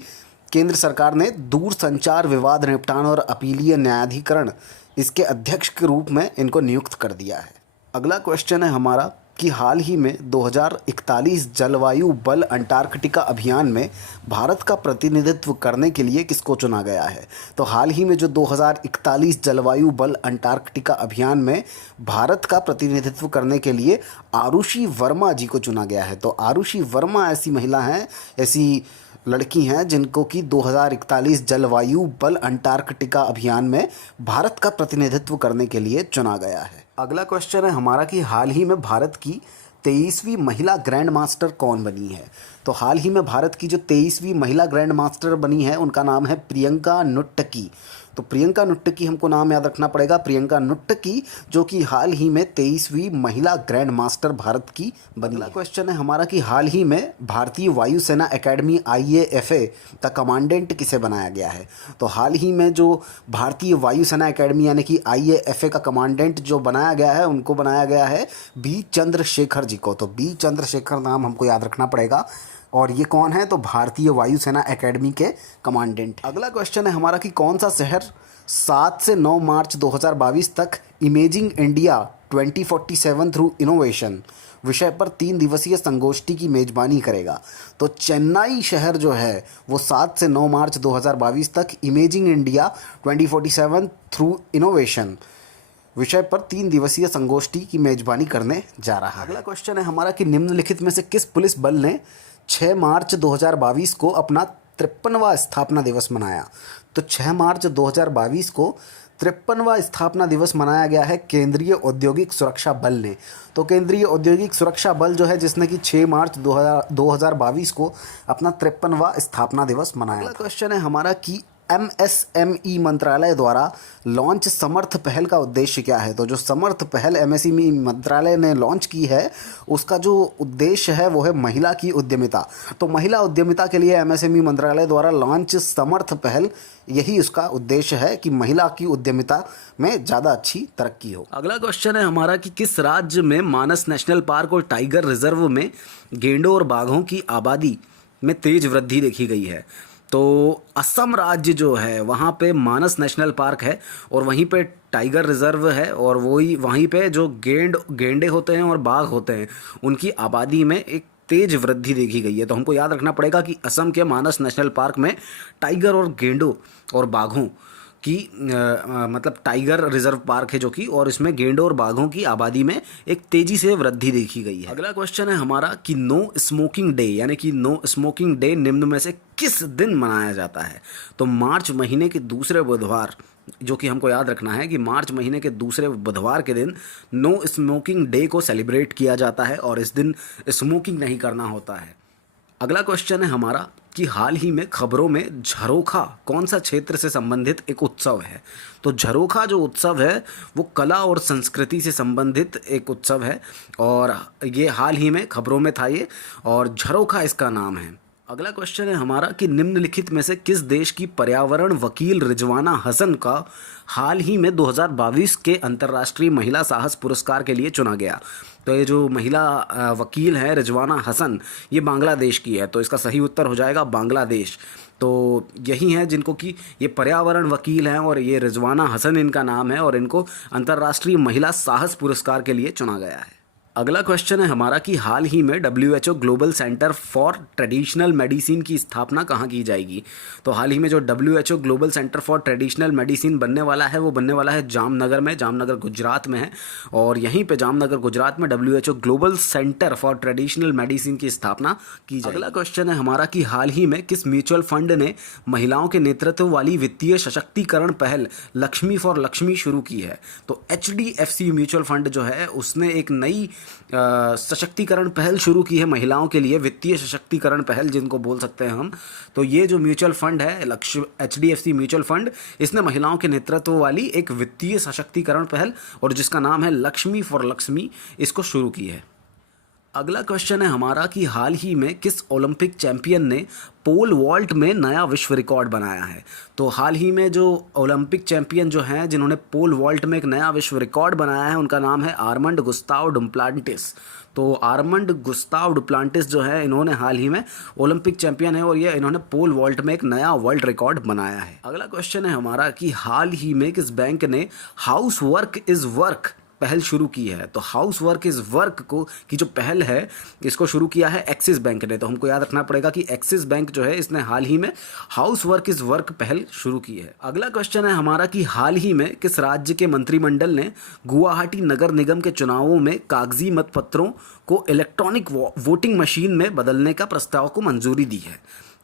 केंद्र सरकार ने दूरसंचार विवाद निपटान और अपीलीय न्यायाधिकरण इसके अध्यक्ष के रूप में इनको नियुक्त कर दिया है। अगला क्वेश्चन है हमारा कि हाल ही में 2041 जलवायु बल अंटार्कटिका अभियान में भारत का प्रतिनिधित्व करने के लिए किसको चुना गया है। तो हाल ही में जो 2041 जलवायु बल अंटार्कटिका अभियान में भारत का प्रतिनिधित्व करने के लिए आरुषि वर्मा जी को चुना गया है। तो आरुषि वर्मा ऐसी महिला हैं, ऐसी लड़की हैं जिनको कि 2041 जलवायु बल अंटार्कटिका अभियान में भारत का प्रतिनिधित्व करने के लिए चुना गया है। अगला क्वेश्चन है हमारा कि हाल ही में भारत की 23वीं महिला ग्रैंड मास्टर कौन बनी है। तो हाल ही में भारत की जो 23वीं महिला ग्रैंड मास्टर बनी है उनका नाम है प्रियंका नुट्टकी। तो प्रियंका नुट्टकी हमको नाम याद रखना पड़ेगा, प्रियंका नुट्टकी, जो कि हाल ही में 23वीं महिला ग्रैंड मास्टर भारत की बनी। अगला क्वेश्चन है हमारा कि हाल ही में भारतीय वायुसेना एकेडमी IAFA का कमांडेंट किसे बनाया गया है। तो हाल ही में जो भारतीय वायुसेना एकेडमी यानी कि IAFA का कमांडेंट जो बनाया गया है उनको बनाया गया है बी चंद्रशेखर जी को। तो बी चंद्रशेखर नाम हमको याद रखना पड़ेगा और ये कौन है, तो भारतीय वायुसेना एकेडमी के कमांडेंट। अगला क्वेश्चन है हमारा कि कौन सा शहर 7 से 9 मार्च 2022 तक इमेजिंग इंडिया 2047 थ्रू इनोवेशन विषय पर 3 दिवसीय संगोष्ठी की मेजबानी करेगा। तो चेन्नई शहर जो है वो 7 से 9 मार्च 2022 तक इमेजिंग इंडिया 2047 थ्रू इनोवेशन विषय पर 3 दिवसीय संगोष्ठी की मेजबानी करने जा रहा है। अगला क्वेश्चन है हमारा कि निम्नलिखित में से किस पुलिस बल ने 6 मार्च 2022 को अपना 53वां स्थापना दिवस मनाया। तो 6 मार्च 2022 को 53वां स्थापना दिवस मनाया गया है केंद्रीय औद्योगिक सुरक्षा बल ने। तो केंद्रीय औद्योगिक सुरक्षा बल जो है जिसने कि 6 मार्च 2022 को अपना 53वां स्थापना दिवस मनाया। अगला क्वेश्चन है हमारा कि MSME मंत्रालय द्वारा लॉन्च समर्थ पहल का उद्देश्य क्या है। तो जो समर्थ पहल MSME मंत्रालय ने लॉन्च की है उसका जो उद्देश्य है वो है महिला की उद्यमिता। तो महिला उद्यमिता के लिए MSME मंत्रालय द्वारा लॉन्च समर्थ पहल, यही उसका उद्देश्य है कि महिला की उद्यमिता में ज़्यादा अच्छी तरक्की हो। अगला क्वेश्चन है हमारा कि किस राज्य में मानस नेशनल पार्क और टाइगर रिजर्व में गेंडों और बाघों की आबादी में तेज वृद्धि देखी गई है। तो असम राज्य जो है वहाँ पे मानस नेशनल पार्क है और वहीं पे टाइगर रिजर्व है और वहीं पे जो गेंडे होते हैं और बाघ होते हैं उनकी आबादी में एक तेज वृद्धि देखी गई है। तो हमको याद रखना पड़ेगा कि असम के मानस नेशनल पार्क में टाइगर और गेंडों और बाघों की मतलब टाइगर रिजर्व पार्क है जो कि, और इसमें गेंडों और बाघों की आबादी में एक तेजी से वृद्धि देखी गई है। अगला क्वेश्चन है हमारा कि नो स्मोकिंग डे यानी कि नो स्मोकिंग डे निम्न में से किस दिन मनाया जाता है। तो मार्च महीने के दूसरे बुधवार, जो कि हमको याद रखना है कि मार्च महीने के दूसरे बुधवार के दिन नो स्मोकिंग डे को सेलिब्रेट किया जाता है और इस दिन स्मोकिंग नहीं करना होता है। अगला क्वेश्चन है हमारा कि हाल ही में खबरों में झरोखा कौन सा क्षेत्र से संबंधित एक उत्सव है। तो झरोखा जो उत्सव है वो कला और संस्कृति से संबंधित एक उत्सव है और ये हाल ही में खबरों में था ये, और झरोखा इसका नाम है। अगला क्वेश्चन है हमारा कि निम्नलिखित में से किस देश की पर्यावरण वकील रिजवाना हसन का हाल ही में 2022 के अंतर्राष्ट्रीय महिला साहस पुरस्कार के लिए चुना गया। तो ये जो महिला वकील है रिजवाना हसन, ये बांग्लादेश की है, तो इसका सही उत्तर हो जाएगा बांग्लादेश। तो यही हैं जिनको कि ये पर्यावरण वकील हैं और ये रिजवाना हसन इनका नाम है और इनको अंतर्राष्ट्रीय महिला साहस पुरस्कार के लिए चुना गया है। अगला क्वेश्चन है हमारा कि हाल ही में WHO global centre for traditional medicine की स्थापना कहाँ की जाएगी। तो हाल ही में जो WHO global centre for traditional medicine बनने वाला है वो बनने वाला है जामनगर में, जामनगर गुजरात में है, और यहीं पे जामनगर गुजरात में WHO global centre for traditional medicine की स्थापना की जाएगी। अगला क्वेश्चन है हमारा कि हाल ही में किस म्यूचुअल फंड ने महिलाओं के नेतृत्व वाली वित्तीय सशक्तिकरण पहल लक्ष्मी फॉर लक्ष्मी शुरू की है। तो HDFC म्यूचुअल फंड जो है उसने एक नई सशक्तिकरण पहल शुरू की है महिलाओं के लिए, वित्तीय सशक्तिकरण पहल जिनको बोल सकते हैं हम। तो ये जो म्यूचुअल फंड है HDFC म्यूचुअल फंड, इसने महिलाओं के नेतृत्व वाली एक वित्तीय सशक्तिकरण पहल और जिसका नाम है लक्ष्मी फॉर लक्ष्मी, इसको शुरू की है। अगला क्वेश्चन है हमारा कि हाल ही में किस ओलंपिक चैंपियन ने पोल वॉल्ट में नया विश्व रिकॉर्ड बनाया है। तो हाल ही में जो ओलंपिक चैंपियन जो हैं जिन्होंने पोल वॉल्ट में एक नया विश्व रिकॉर्ड बनाया है उनका नाम है आर्मंड गुस्ताव डुप्लांटिस। तो आर्मंड गुस्ताव डुप्लांटिस जो है इन्होंने हाल ही में ओलंपिक चैंपियन है और ये इन्होंने पोल वॉल्ट में एक नया वर्ल्ड रिकॉर्ड बनाया है। अगला क्वेश्चन है हमारा कि हाल ही में किस बैंक ने हाउस वर्क इज़ वर्क पहल शुरू की है। तो हाउस वर्क इज़ वर्क को की जो पहल है इसको शुरू किया है एक्सिस बैंक ने। तो हमको याद रखना पड़ेगा कि एक्सिस बैंक जो है इसने हाल ही में हाउस वर्क इज़ वर्क पहल शुरू की है। अगला क्वेश्चन है हमारा कि हाल ही में किस राज्य के मंत्रिमंडल ने गुवाहाटी नगर निगम के चुनावों में कागजी मतपत्रों को इलेक्ट्रॉनिक वोटिंग मशीन में बदलने का प्रस्ताव को मंजूरी दी है।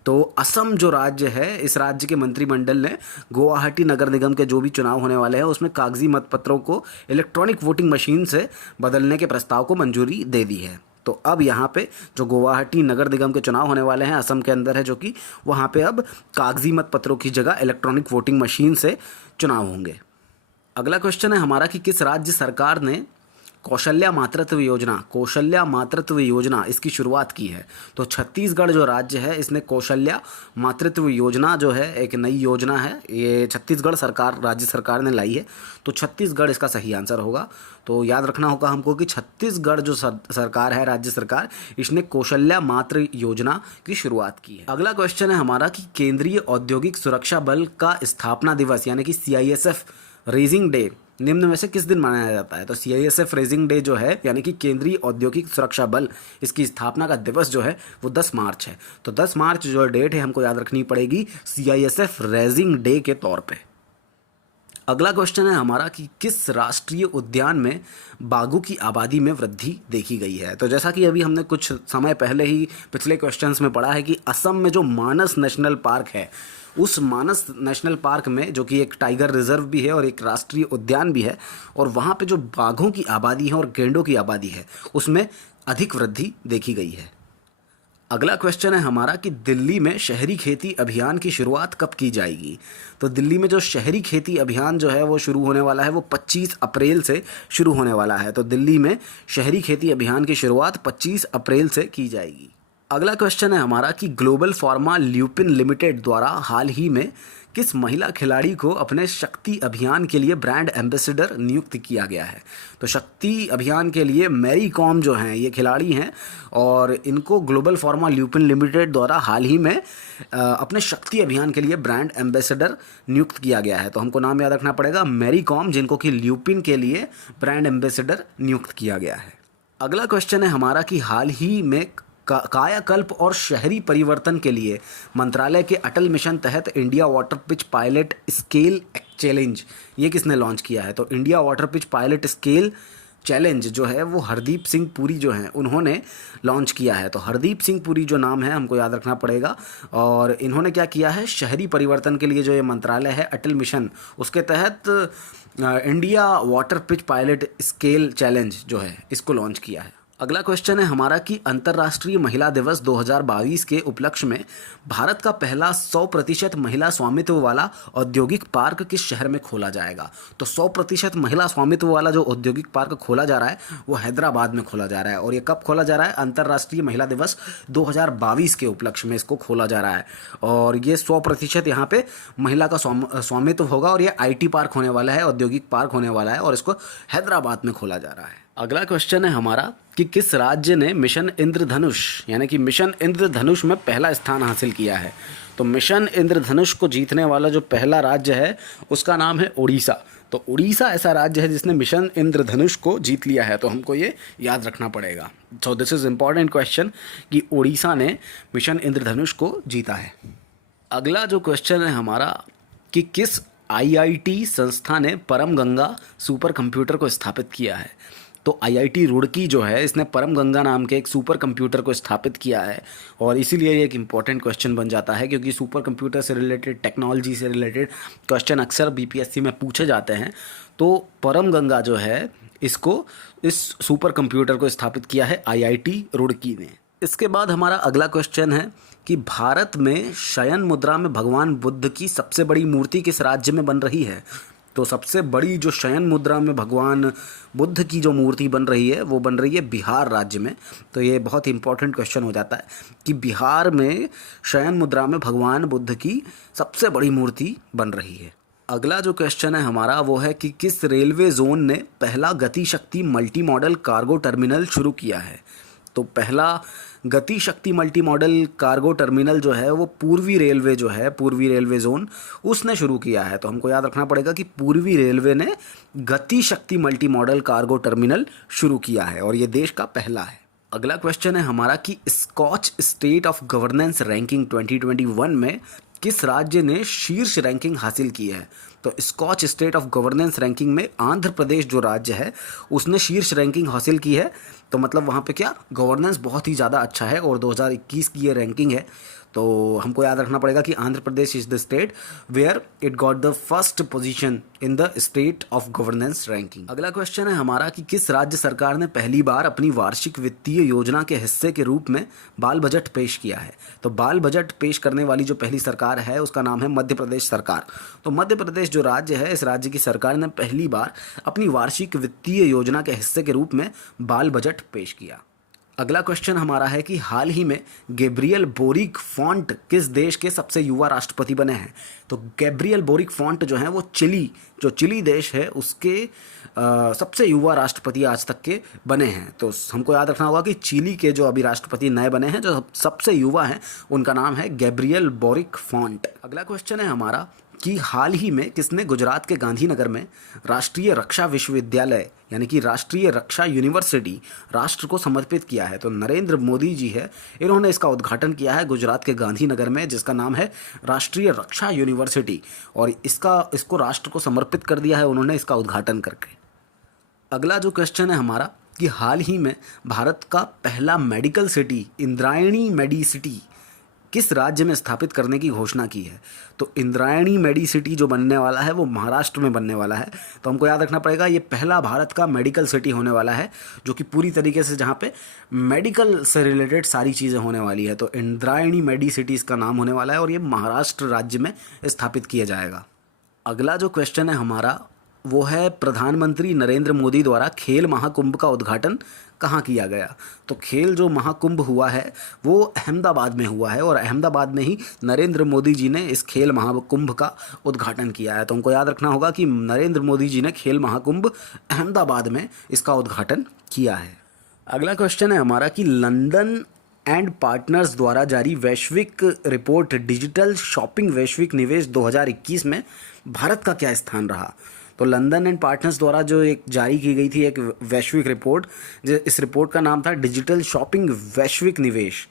तो असम जो राज्य है, इस राज्य के मंत्रिमंडल ने गुवाहाटी नगर निगम के जो भी चुनाव होने वाले हैं उसमें कागजी मतपत्रों को इलेक्ट्रॉनिक वोटिंग मशीन से बदलने के प्रस्ताव को मंजूरी दे दी है। तो अब यहाँ पे जो गुवाहाटी नगर निगम के चुनाव होने वाले हैं असम के अंदर है, जो कि वहाँ पे अब कागजी मतपत्रों की जगह इलेक्ट्रॉनिक वोटिंग मशीन से चुनाव होंगे। अगला क्वेश्चन है हमारा कि किस राज्य सरकार ने कौशल्या मातृत्व योजना इसकी शुरुआत की है। तो छत्तीसगढ़ जो राज्य है इसने कौशल्या मातृत्व योजना जो है एक नई योजना है, ये छत्तीसगढ़ सरकार राज्य सरकार ने लाई है। तो छत्तीसगढ़ इसका सही आंसर होगा। तो याद रखना होगा हमको कि छत्तीसगढ़ जो सरकार है, राज्य सरकार, इसने कौशल्या मातृ योजना की शुरुआत की है। अगला क्वेश्चन है हमारा कि केंद्रीय औद्योगिक सुरक्षा बल का स्थापना दिवस यानी कि CISF रेजिंग डे निम्न में से किस दिन मनाया जाता है। तो CISF रेजिंग डे जो है यानी कि केंद्रीय औद्योगिक सुरक्षा बल, इसकी स्थापना का दिवस जो है वो 10 मार्च है। तो 10 मार्च जो डेट है हमको याद रखनी पड़ेगी CISF रेजिंग डे के तौर पे। अगला क्वेश्चन है हमारा कि किस राष्ट्रीय उद्यान में बाघों की आबादी में वृद्धि देखी गई है। तो जैसा कि अभी हमने कुछ समय पहले ही पिछले क्वेश्चंस में पढ़ा है कि असम में जो मानस नेशनल पार्क है, उस मानस नेशनल पार्क में जो कि एक टाइगर रिजर्व भी है और एक राष्ट्रीय उद्यान भी है, और वहाँ पे जो बाघों की आबादी है और गेंडों की आबादी है उसमें अधिक वृद्धि देखी गई है। अगला क्वेश्चन है हमारा कि दिल्ली में शहरी खेती अभियान की शुरुआत कब की जाएगी। तो दिल्ली में जो शहरी खेती अभियान जो है वो शुरू होने वाला है, वो 25 अप्रैल से शुरू होने वाला है। तो दिल्ली में शहरी खेती अभियान की शुरुआत 25 अप्रैल से की जाएगी। अगला क्वेश्चन है हमारा कि ग्लोबल फार्मा ल्यूपिन लिमिटेड द्वारा हाल ही में किस महिला खिलाड़ी को अपने शक्ति अभियान के लिए ब्रांड एम्बेसडर नियुक्त किया गया है। तो शक्ति अभियान के लिए मैरी कॉम जो हैं ये खिलाड़ी हैं और इनको ग्लोबल फार्मा ल्यूपिन लिमिटेड द्वारा हाल ही में अपने शक्ति अभियान के लिए ब्रांड एम्बेसडर नियुक्त किया गया है। तो हमको नाम याद रखना पड़ेगा, मैरी कॉम, जिनको कि ल्यूपिन के लिए ब्रांड एम्बेसडर नियुक्त किया गया है। अगला क्वेश्चन है हमारा कि हाल ही में कायाकल्प और शहरी परिवर्तन के लिए मंत्रालय के अटल मिशन तहत India water pitch pilot scale challenge ये किसने लॉन्च किया है। तो India water pitch pilot scale challenge जो है वो हरदीप सिंह पुरी जो हैं उन्होंने लॉन्च किया है। तो हरदीप सिंह पुरी जो नाम है हमको याद रखना पड़ेगा, और इन्होंने क्या किया है, शहरी परिवर्तन के लिए जो ये मंत्रालय है अटल मिशन, उसके तहत India water pitch pilot scale challenge जो है इसको लॉन्च किया है। अगला क्वेश्चन है हमारा कि अंतर्राष्ट्रीय महिला दिवस 2022 के उपलक्ष्य में भारत का पहला 100% महिला स्वामित्व वाला औद्योगिक पार्क किस शहर में खोला जाएगा। तो 100% महिला स्वामित्व वाला जो औद्योगिक पार्क खोला जा रहा है वो हैदराबाद में खोला जा रहा है। और ये कब खोला जा रहा है, अंतर्राष्ट्रीय महिला दिवस 2022 के उपलक्ष्य में इसको खोला जा रहा है। और ये 100% यहाँ पे महिला का स्वामित्व होगा और ये IT पार्क होने वाला है, औद्योगिक पार्क होने वाला है, और इसको हैदराबाद में खोला जा रहा है। अगला क्वेश्चन है हमारा कि किस राज्य ने मिशन इंद्रधनुष यानी कि मिशन इंद्रधनुष में पहला स्थान हासिल किया है। तो मिशन इंद्रधनुष को जीतने वाला जो पहला राज्य है उसका नाम है उड़ीसा। तो उड़ीसा ऐसा राज्य है जिसने मिशन इंद्रधनुष को जीत लिया है। तो हमको ये याद रखना पड़ेगा। So this is important question कि उड़ीसा ने मिशन इंद्रधनुष को जीता है। अगला जो क्वेश्चन है हमारा कि किस IIT संस्था ने परम गंगा सुपर कंप्यूटर को स्थापित किया है। तो IIT रुड़की जो है इसने परम गंगा नाम के एक सुपर कंप्यूटर को स्थापित किया है, और इसीलिए ये एक इम्पॉर्टेंट क्वेश्चन बन जाता है क्योंकि सुपर कंप्यूटर से रिलेटेड, टेक्नोलॉजी से रिलेटेड क्वेश्चन अक्सर BPSC में पूछे जाते हैं। तो परम गंगा जो है इसको, इस सुपर कंप्यूटर को स्थापित किया है IIT रुड़की ने। इसके बाद हमारा अगला क्वेश्चन है कि भारत में शयन मुद्रा में भगवान बुद्ध की सबसे बड़ी मूर्ति किस राज्य में बन रही है। तो सबसे बड़ी जो शयन मुद्रा में भगवान बुद्ध की जो मूर्ति बन रही है वो बन रही है बिहार राज्य में। तो ये बहुत इंपॉर्टेंट क्वेश्चन हो जाता है कि बिहार में शयन मुद्रा में भगवान बुद्ध की सबसे बड़ी मूर्ति बन रही है। अगला जो क्वेश्चन है हमारा वो है कि किस रेलवे जोन ने पहला गति शक्ति मल्टी मॉडल कार्गो टर्मिनल शुरू किया है। तो पहला गति शक्ति मल्टी मॉडल कार्गो टर्मिनल जो है वो पूर्वी रेलवे जो है, पूर्वी रेलवे जोन, उसने शुरू किया है। तो हमको याद रखना पड़ेगा कि पूर्वी रेलवे ने गति शक्ति मल्टी मॉडल कार्गो टर्मिनल शुरू किया है और ये देश का पहला है। अगला क्वेश्चन है हमारा कि Skoch state of governance ranking 2021 में किस राज्य ने शीर्ष रैंकिंग हासिल की है। तो Skoch state of governance ranking में आंध्र प्रदेश जो राज्य है उसने शीर्ष रैंकिंग हासिल की है। तो मतलब वहाँ पे क्या गवर्नेंस बहुत ही ज़्यादा अच्छा है और 2021 की ये रैंकिंग है। तो हमको याद रखना पड़ेगा कि Andhra Pradesh is the state where it got the first position in the state of governance ranking. अगला क्वेश्चन है हमारा कि किस राज्य सरकार ने पहली बार अपनी वार्षिक वित्तीय योजना के हिस्से के रूप में बाल बजट पेश किया है। तो बाल बजट पेश करने वाली जो पहली सरकार है उसका नाम है मध्य प्रदेश सरकार। तो मध्य प्रदेश जो राज्य है, इस राज्य की सरकार ने पहली बार अपनी वार्षिक वित्तीय योजना के हिस्से के रूप में बाल बजट पेश किया। अगला क्वेश्चन हमारा है कि हाल ही में गैब्रियल बोरिक फॉन्ट किस देश के सबसे युवा राष्ट्रपति बने हैं। तो गैब्रियल बोरिक फॉन्ट जो है वो चिली देश है उसके सबसे युवा राष्ट्रपति आज तक के बने हैं। तो हमको याद रखना होगा कि चिली के जो अभी राष्ट्रपति नए बने हैं जो सबसे युवा हैं उनका नाम है गैब्रियल बोरिक फॉन्ट। अगला क्वेश्चन है हमारा कि हाल ही में किसने गुजरात के गांधीनगर में राष्ट्रीय रक्षा विश्वविद्यालय यानी कि राष्ट्रीय रक्षा यूनिवर्सिटी राष्ट्र को समर्पित किया है। तो नरेंद्र मोदी जी है, इन्होंने इसका उद्घाटन किया है गुजरात के गांधीनगर में, जिसका नाम है राष्ट्रीय रक्षा यूनिवर्सिटी, और इसको राष्ट्र को समर्पित कर दिया है उन्होंने इसका उद्घाटन करके। अगला जो क्वेश्चन है हमारा कि हाल ही में भारत का पहला मेडिकल सिटी इंद्रायणी मेडिसिटी किस राज्य में स्थापित करने की घोषणा की है। तो इंद्रायणी मेडिसिटी जो बनने वाला है वो महाराष्ट्र में बनने वाला है। तो हमको याद रखना पड़ेगा ये पहला भारत का मेडिकल सिटी होने वाला है जो कि पूरी तरीके से जहाँ पे मेडिकल से रिलेटेड सारी चीज़ें होने वाली है। तो इंद्रायणी मेडिसिटी इसका नाम होने वाला है और ये महाराष्ट्र राज्य में स्थापित किया जाएगा। अगला जो क्वेश्चन है हमारा वो है प्रधानमंत्री नरेंद्र मोदी द्वारा खेल महाकुंभ का उद्घाटन कहाँ किया गया। तो खेल जो महाकुंभ हुआ है वो अहमदाबाद में हुआ है और अहमदाबाद में ही नरेंद्र मोदी जी ने इस खेल महाकुंभ का उद्घाटन किया है। तो हमको याद रखना होगा कि नरेंद्र मोदी जी ने खेल महाकुंभ अहमदाबाद में इसका उद्घाटन किया है। अगला क्वेश्चन है हमारा कि लंदन एंड पार्टनर्स द्वारा जारी वैश्विक रिपोर्ट डिजिटल शॉपिंग वैश्विक निवेश 2021 में भारत का क्या स्थान रहा। तो लंदन एंड पार्टनर्स द्वारा जो एक जारी की गई थी एक वैश्विक रिपोर्ट, इस रिपोर्ट का नाम था डिजिटल शॉपिंग वैश्विक निवेश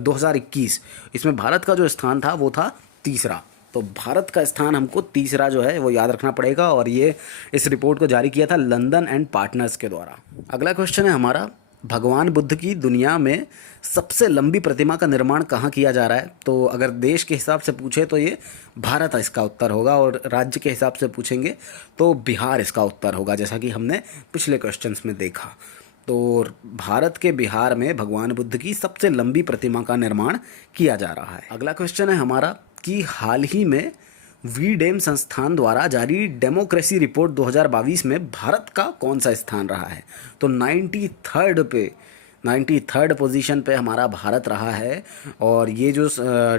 2021। इसमें भारत का जो स्थान था वो था तीसरा। तो भारत का स्थान हमको तीसरा जो है वो याद रखना पड़ेगा और ये इस रिपोर्ट को जारी किया था लंदन एंड पार्टनर्स के द्वारा। अगला क्वेश्चन है हमारा भगवान बुद्ध की दुनिया में सबसे लंबी प्रतिमा का निर्माण कहाँ किया जा रहा है। तो अगर देश के हिसाब से पूछे तो ये भारत इसका उत्तर होगा और राज्य के हिसाब से पूछेंगे तो बिहार इसका उत्तर होगा, जैसा कि हमने पिछले क्वेश्चंस में देखा। तो भारत के बिहार में भगवान बुद्ध की सबसे लंबी प्रतिमा का निर्माण किया जा रहा है। अगला क्वेश्चन है हमारा कि हाल ही में वीडेम संस्थान द्वारा जारी डेमोक्रेसी रिपोर्ट 2022 में भारत का कौन सा स्थान रहा है। तो 93rd पोजीशन पे हमारा भारत रहा है और ये जो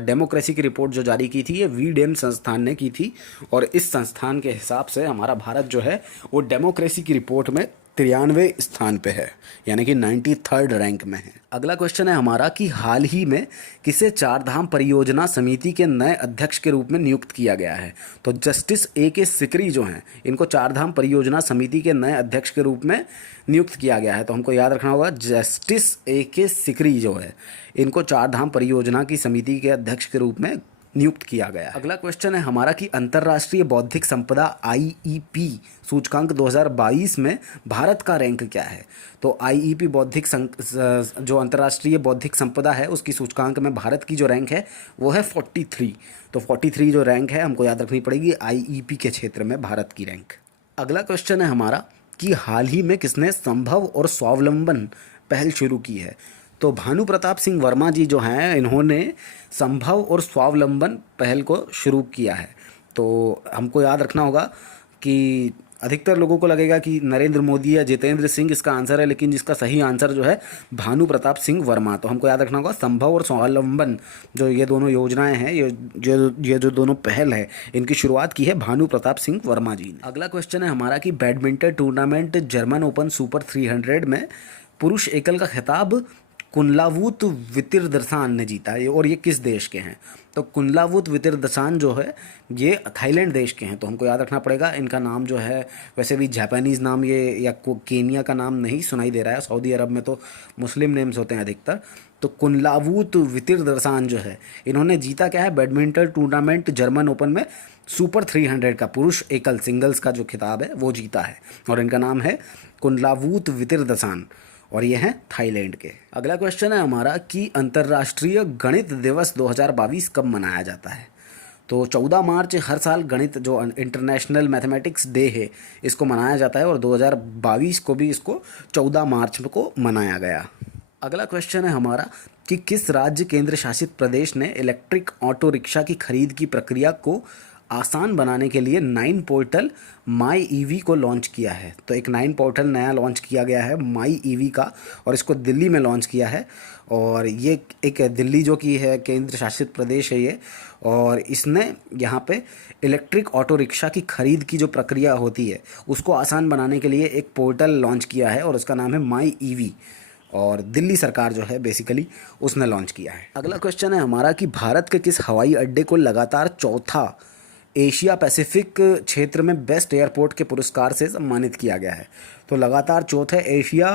डेमोक्रेसी की रिपोर्ट जो जारी की थी ये वीडेम संस्थान ने की थी और इस संस्थान के हिसाब से हमारा भारत जो है वो डेमोक्रेसी की रिपोर्ट में 93वें स्थान पे है, यानी कि 93rd रैंक में है। अगला क्वेश्चन है हमारा कि हाल ही में किसे चारधाम परियोजना समिति के नए अध्यक्ष के रूप में नियुक्त किया गया है। तो जस्टिस A.K. सिकरी जो हैं इनको चारधाम परियोजना समिति के नए अध्यक्ष के रूप में नियुक्त किया गया है। तो हमको याद रखना होगा जस्टिस A.K. सिकरी जो है इनको चारधाम परियोजना की समिति के अध्यक्ष के रूप में नियुक्त किया गया। अगला क्वेश्चन है हमारा कि अंतर्राष्ट्रीय बौद्धिक संपदा IEP सूचकांक 2022 में भारत का रैंक क्या है। तो IEP जो अंतर्राष्ट्रीय बौद्धिक संपदा है उसकी सूचकांक में भारत की जो रैंक है वो है 43। तो 43 जो रैंक है हमको याद रखनी पड़ेगी IEP के क्षेत्र में भारत की रैंक। अगला क्वेश्चन है हमारा कि हाल ही में किसने संभव और स्वावलंबन पहल शुरू की है। तो भानु प्रताप सिंह वर्मा जी जो हैं इन्होंने संभव और स्वावलंबन पहल को शुरू किया है। तो हमको याद रखना होगा कि अधिकतर लोगों को लगेगा कि नरेंद्र मोदी या जितेंद्र सिंह इसका आंसर है, लेकिन जिसका सही आंसर जो है भानु प्रताप सिंह वर्मा। तो हमको याद रखना होगा संभव और स्वावलंबन जो ये दोनों योजनाएं हैं, ये जो दोनों पहल है, इनकी शुरुआत की है भानु प्रताप सिंह वर्मा जी ने। अगला क्वेश्चन है हमारा कि badminton tournament German open super 300 में पुरुष एकल का खिताब कुनलावुत वितिरदर्शान ने जीता है और ये किस देश के हैं। तो कुनलावुत वितिरदर्शान जो है ये थाईलैंड देश के हैं। तो हमको याद रखना पड़ेगा इनका नाम जो है वैसे भी जापानीज़ नाम ये या केनिया का नाम नहीं सुनाई दे रहा है। सऊदी अरब में तो मुस्लिम नेम्स होते हैं अधिकतर। तो कुनलावूत वितिरदर्शान जो है, इन्होंने जीता क्या है, बैडमिंटन टूर्नामेंट जर्मन ओपन में सुपर 300 का पुरुष एकल सिंगल्स का जो खिताब है वो जीता है, और इनका नाम है कुनलावूत वितिरदर्शान, और ये हैं थाईलैंड के। अगला क्वेश्चन है हमारा कि अंतर्राष्ट्रीय गणित दिवस 2022 कब मनाया जाता है। तो 14 मार्च हर साल गणित जो इंटरनेशनल मैथमेटिक्स डे है इसको मनाया जाता है, और 2022 को भी इसको 14 मार्च को मनाया गया। अगला क्वेश्चन है हमारा कि किस राज्य केंद्र शासित प्रदेश ने इलेक्ट्रिक ऑटो रिक्शा की खरीद की प्रक्रिया को आसान बनाने के लिए 9 पोर्टल माई ईवी को लॉन्च किया है। तो एक 9 पोर्टल नया लॉन्च किया गया है माई ईवी का, और इसको दिल्ली में लॉन्च किया है, और ये एक दिल्ली जो कि है केंद्र शासित प्रदेश है ये, और इसने यहाँ पे इलेक्ट्रिक ऑटो रिक्शा की खरीद की जो प्रक्रिया होती है उसको आसान बनाने के लिए एक पोर्टल लॉन्च किया है, और उसका नाम है माई ईवी, और दिल्ली सरकार जो है बेसिकली उसने लॉन्च किया है। अगला क्वेश्चन है हमारा कि भारत के किस हवाई अड्डे को लगातार चौथा एशिया पैसिफिक क्षेत्र में बेस्ट एयरपोर्ट के पुरस्कार से सम्मानित किया गया है। तो लगातार चौथे एशिया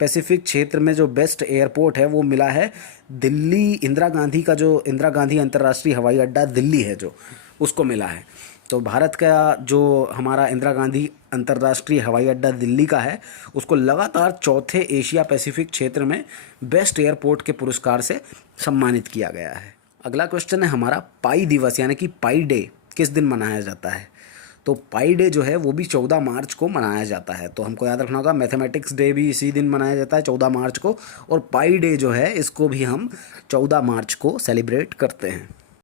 पैसिफिक क्षेत्र में जो बेस्ट एयरपोर्ट है वो मिला है दिल्ली, इंदिरा गांधी का जो इंदिरा गांधी अंतर्राष्ट्रीय हवाई अड्डा दिल्ली है जो, उसको मिला है। तो भारत का जो हमारा इंदिरा गांधी अंतर्राष्ट्रीय हवाई अड्डा दिल्ली का है उसको लगातार चौथे एशिया पैसिफिक क्षेत्र में बेस्ट एयरपोर्ट के पुरस्कार से सम्मानित किया गया है। अगला क्वेश्चन है हमारा पाई दिवस यानी कि पाई डे किस दिन मनाया जाता है। तो पाई डे जो है वो भी 14 मार्च को मनाया जाता है। तो हमको याद रखना होगा मैथमेटिक्स डे भी इसी दिन मनाया जाता है 14 मार्च को, और पाई डे जो है इसको भी हम 14 मार्च को सेलिब्रेट करते हैं।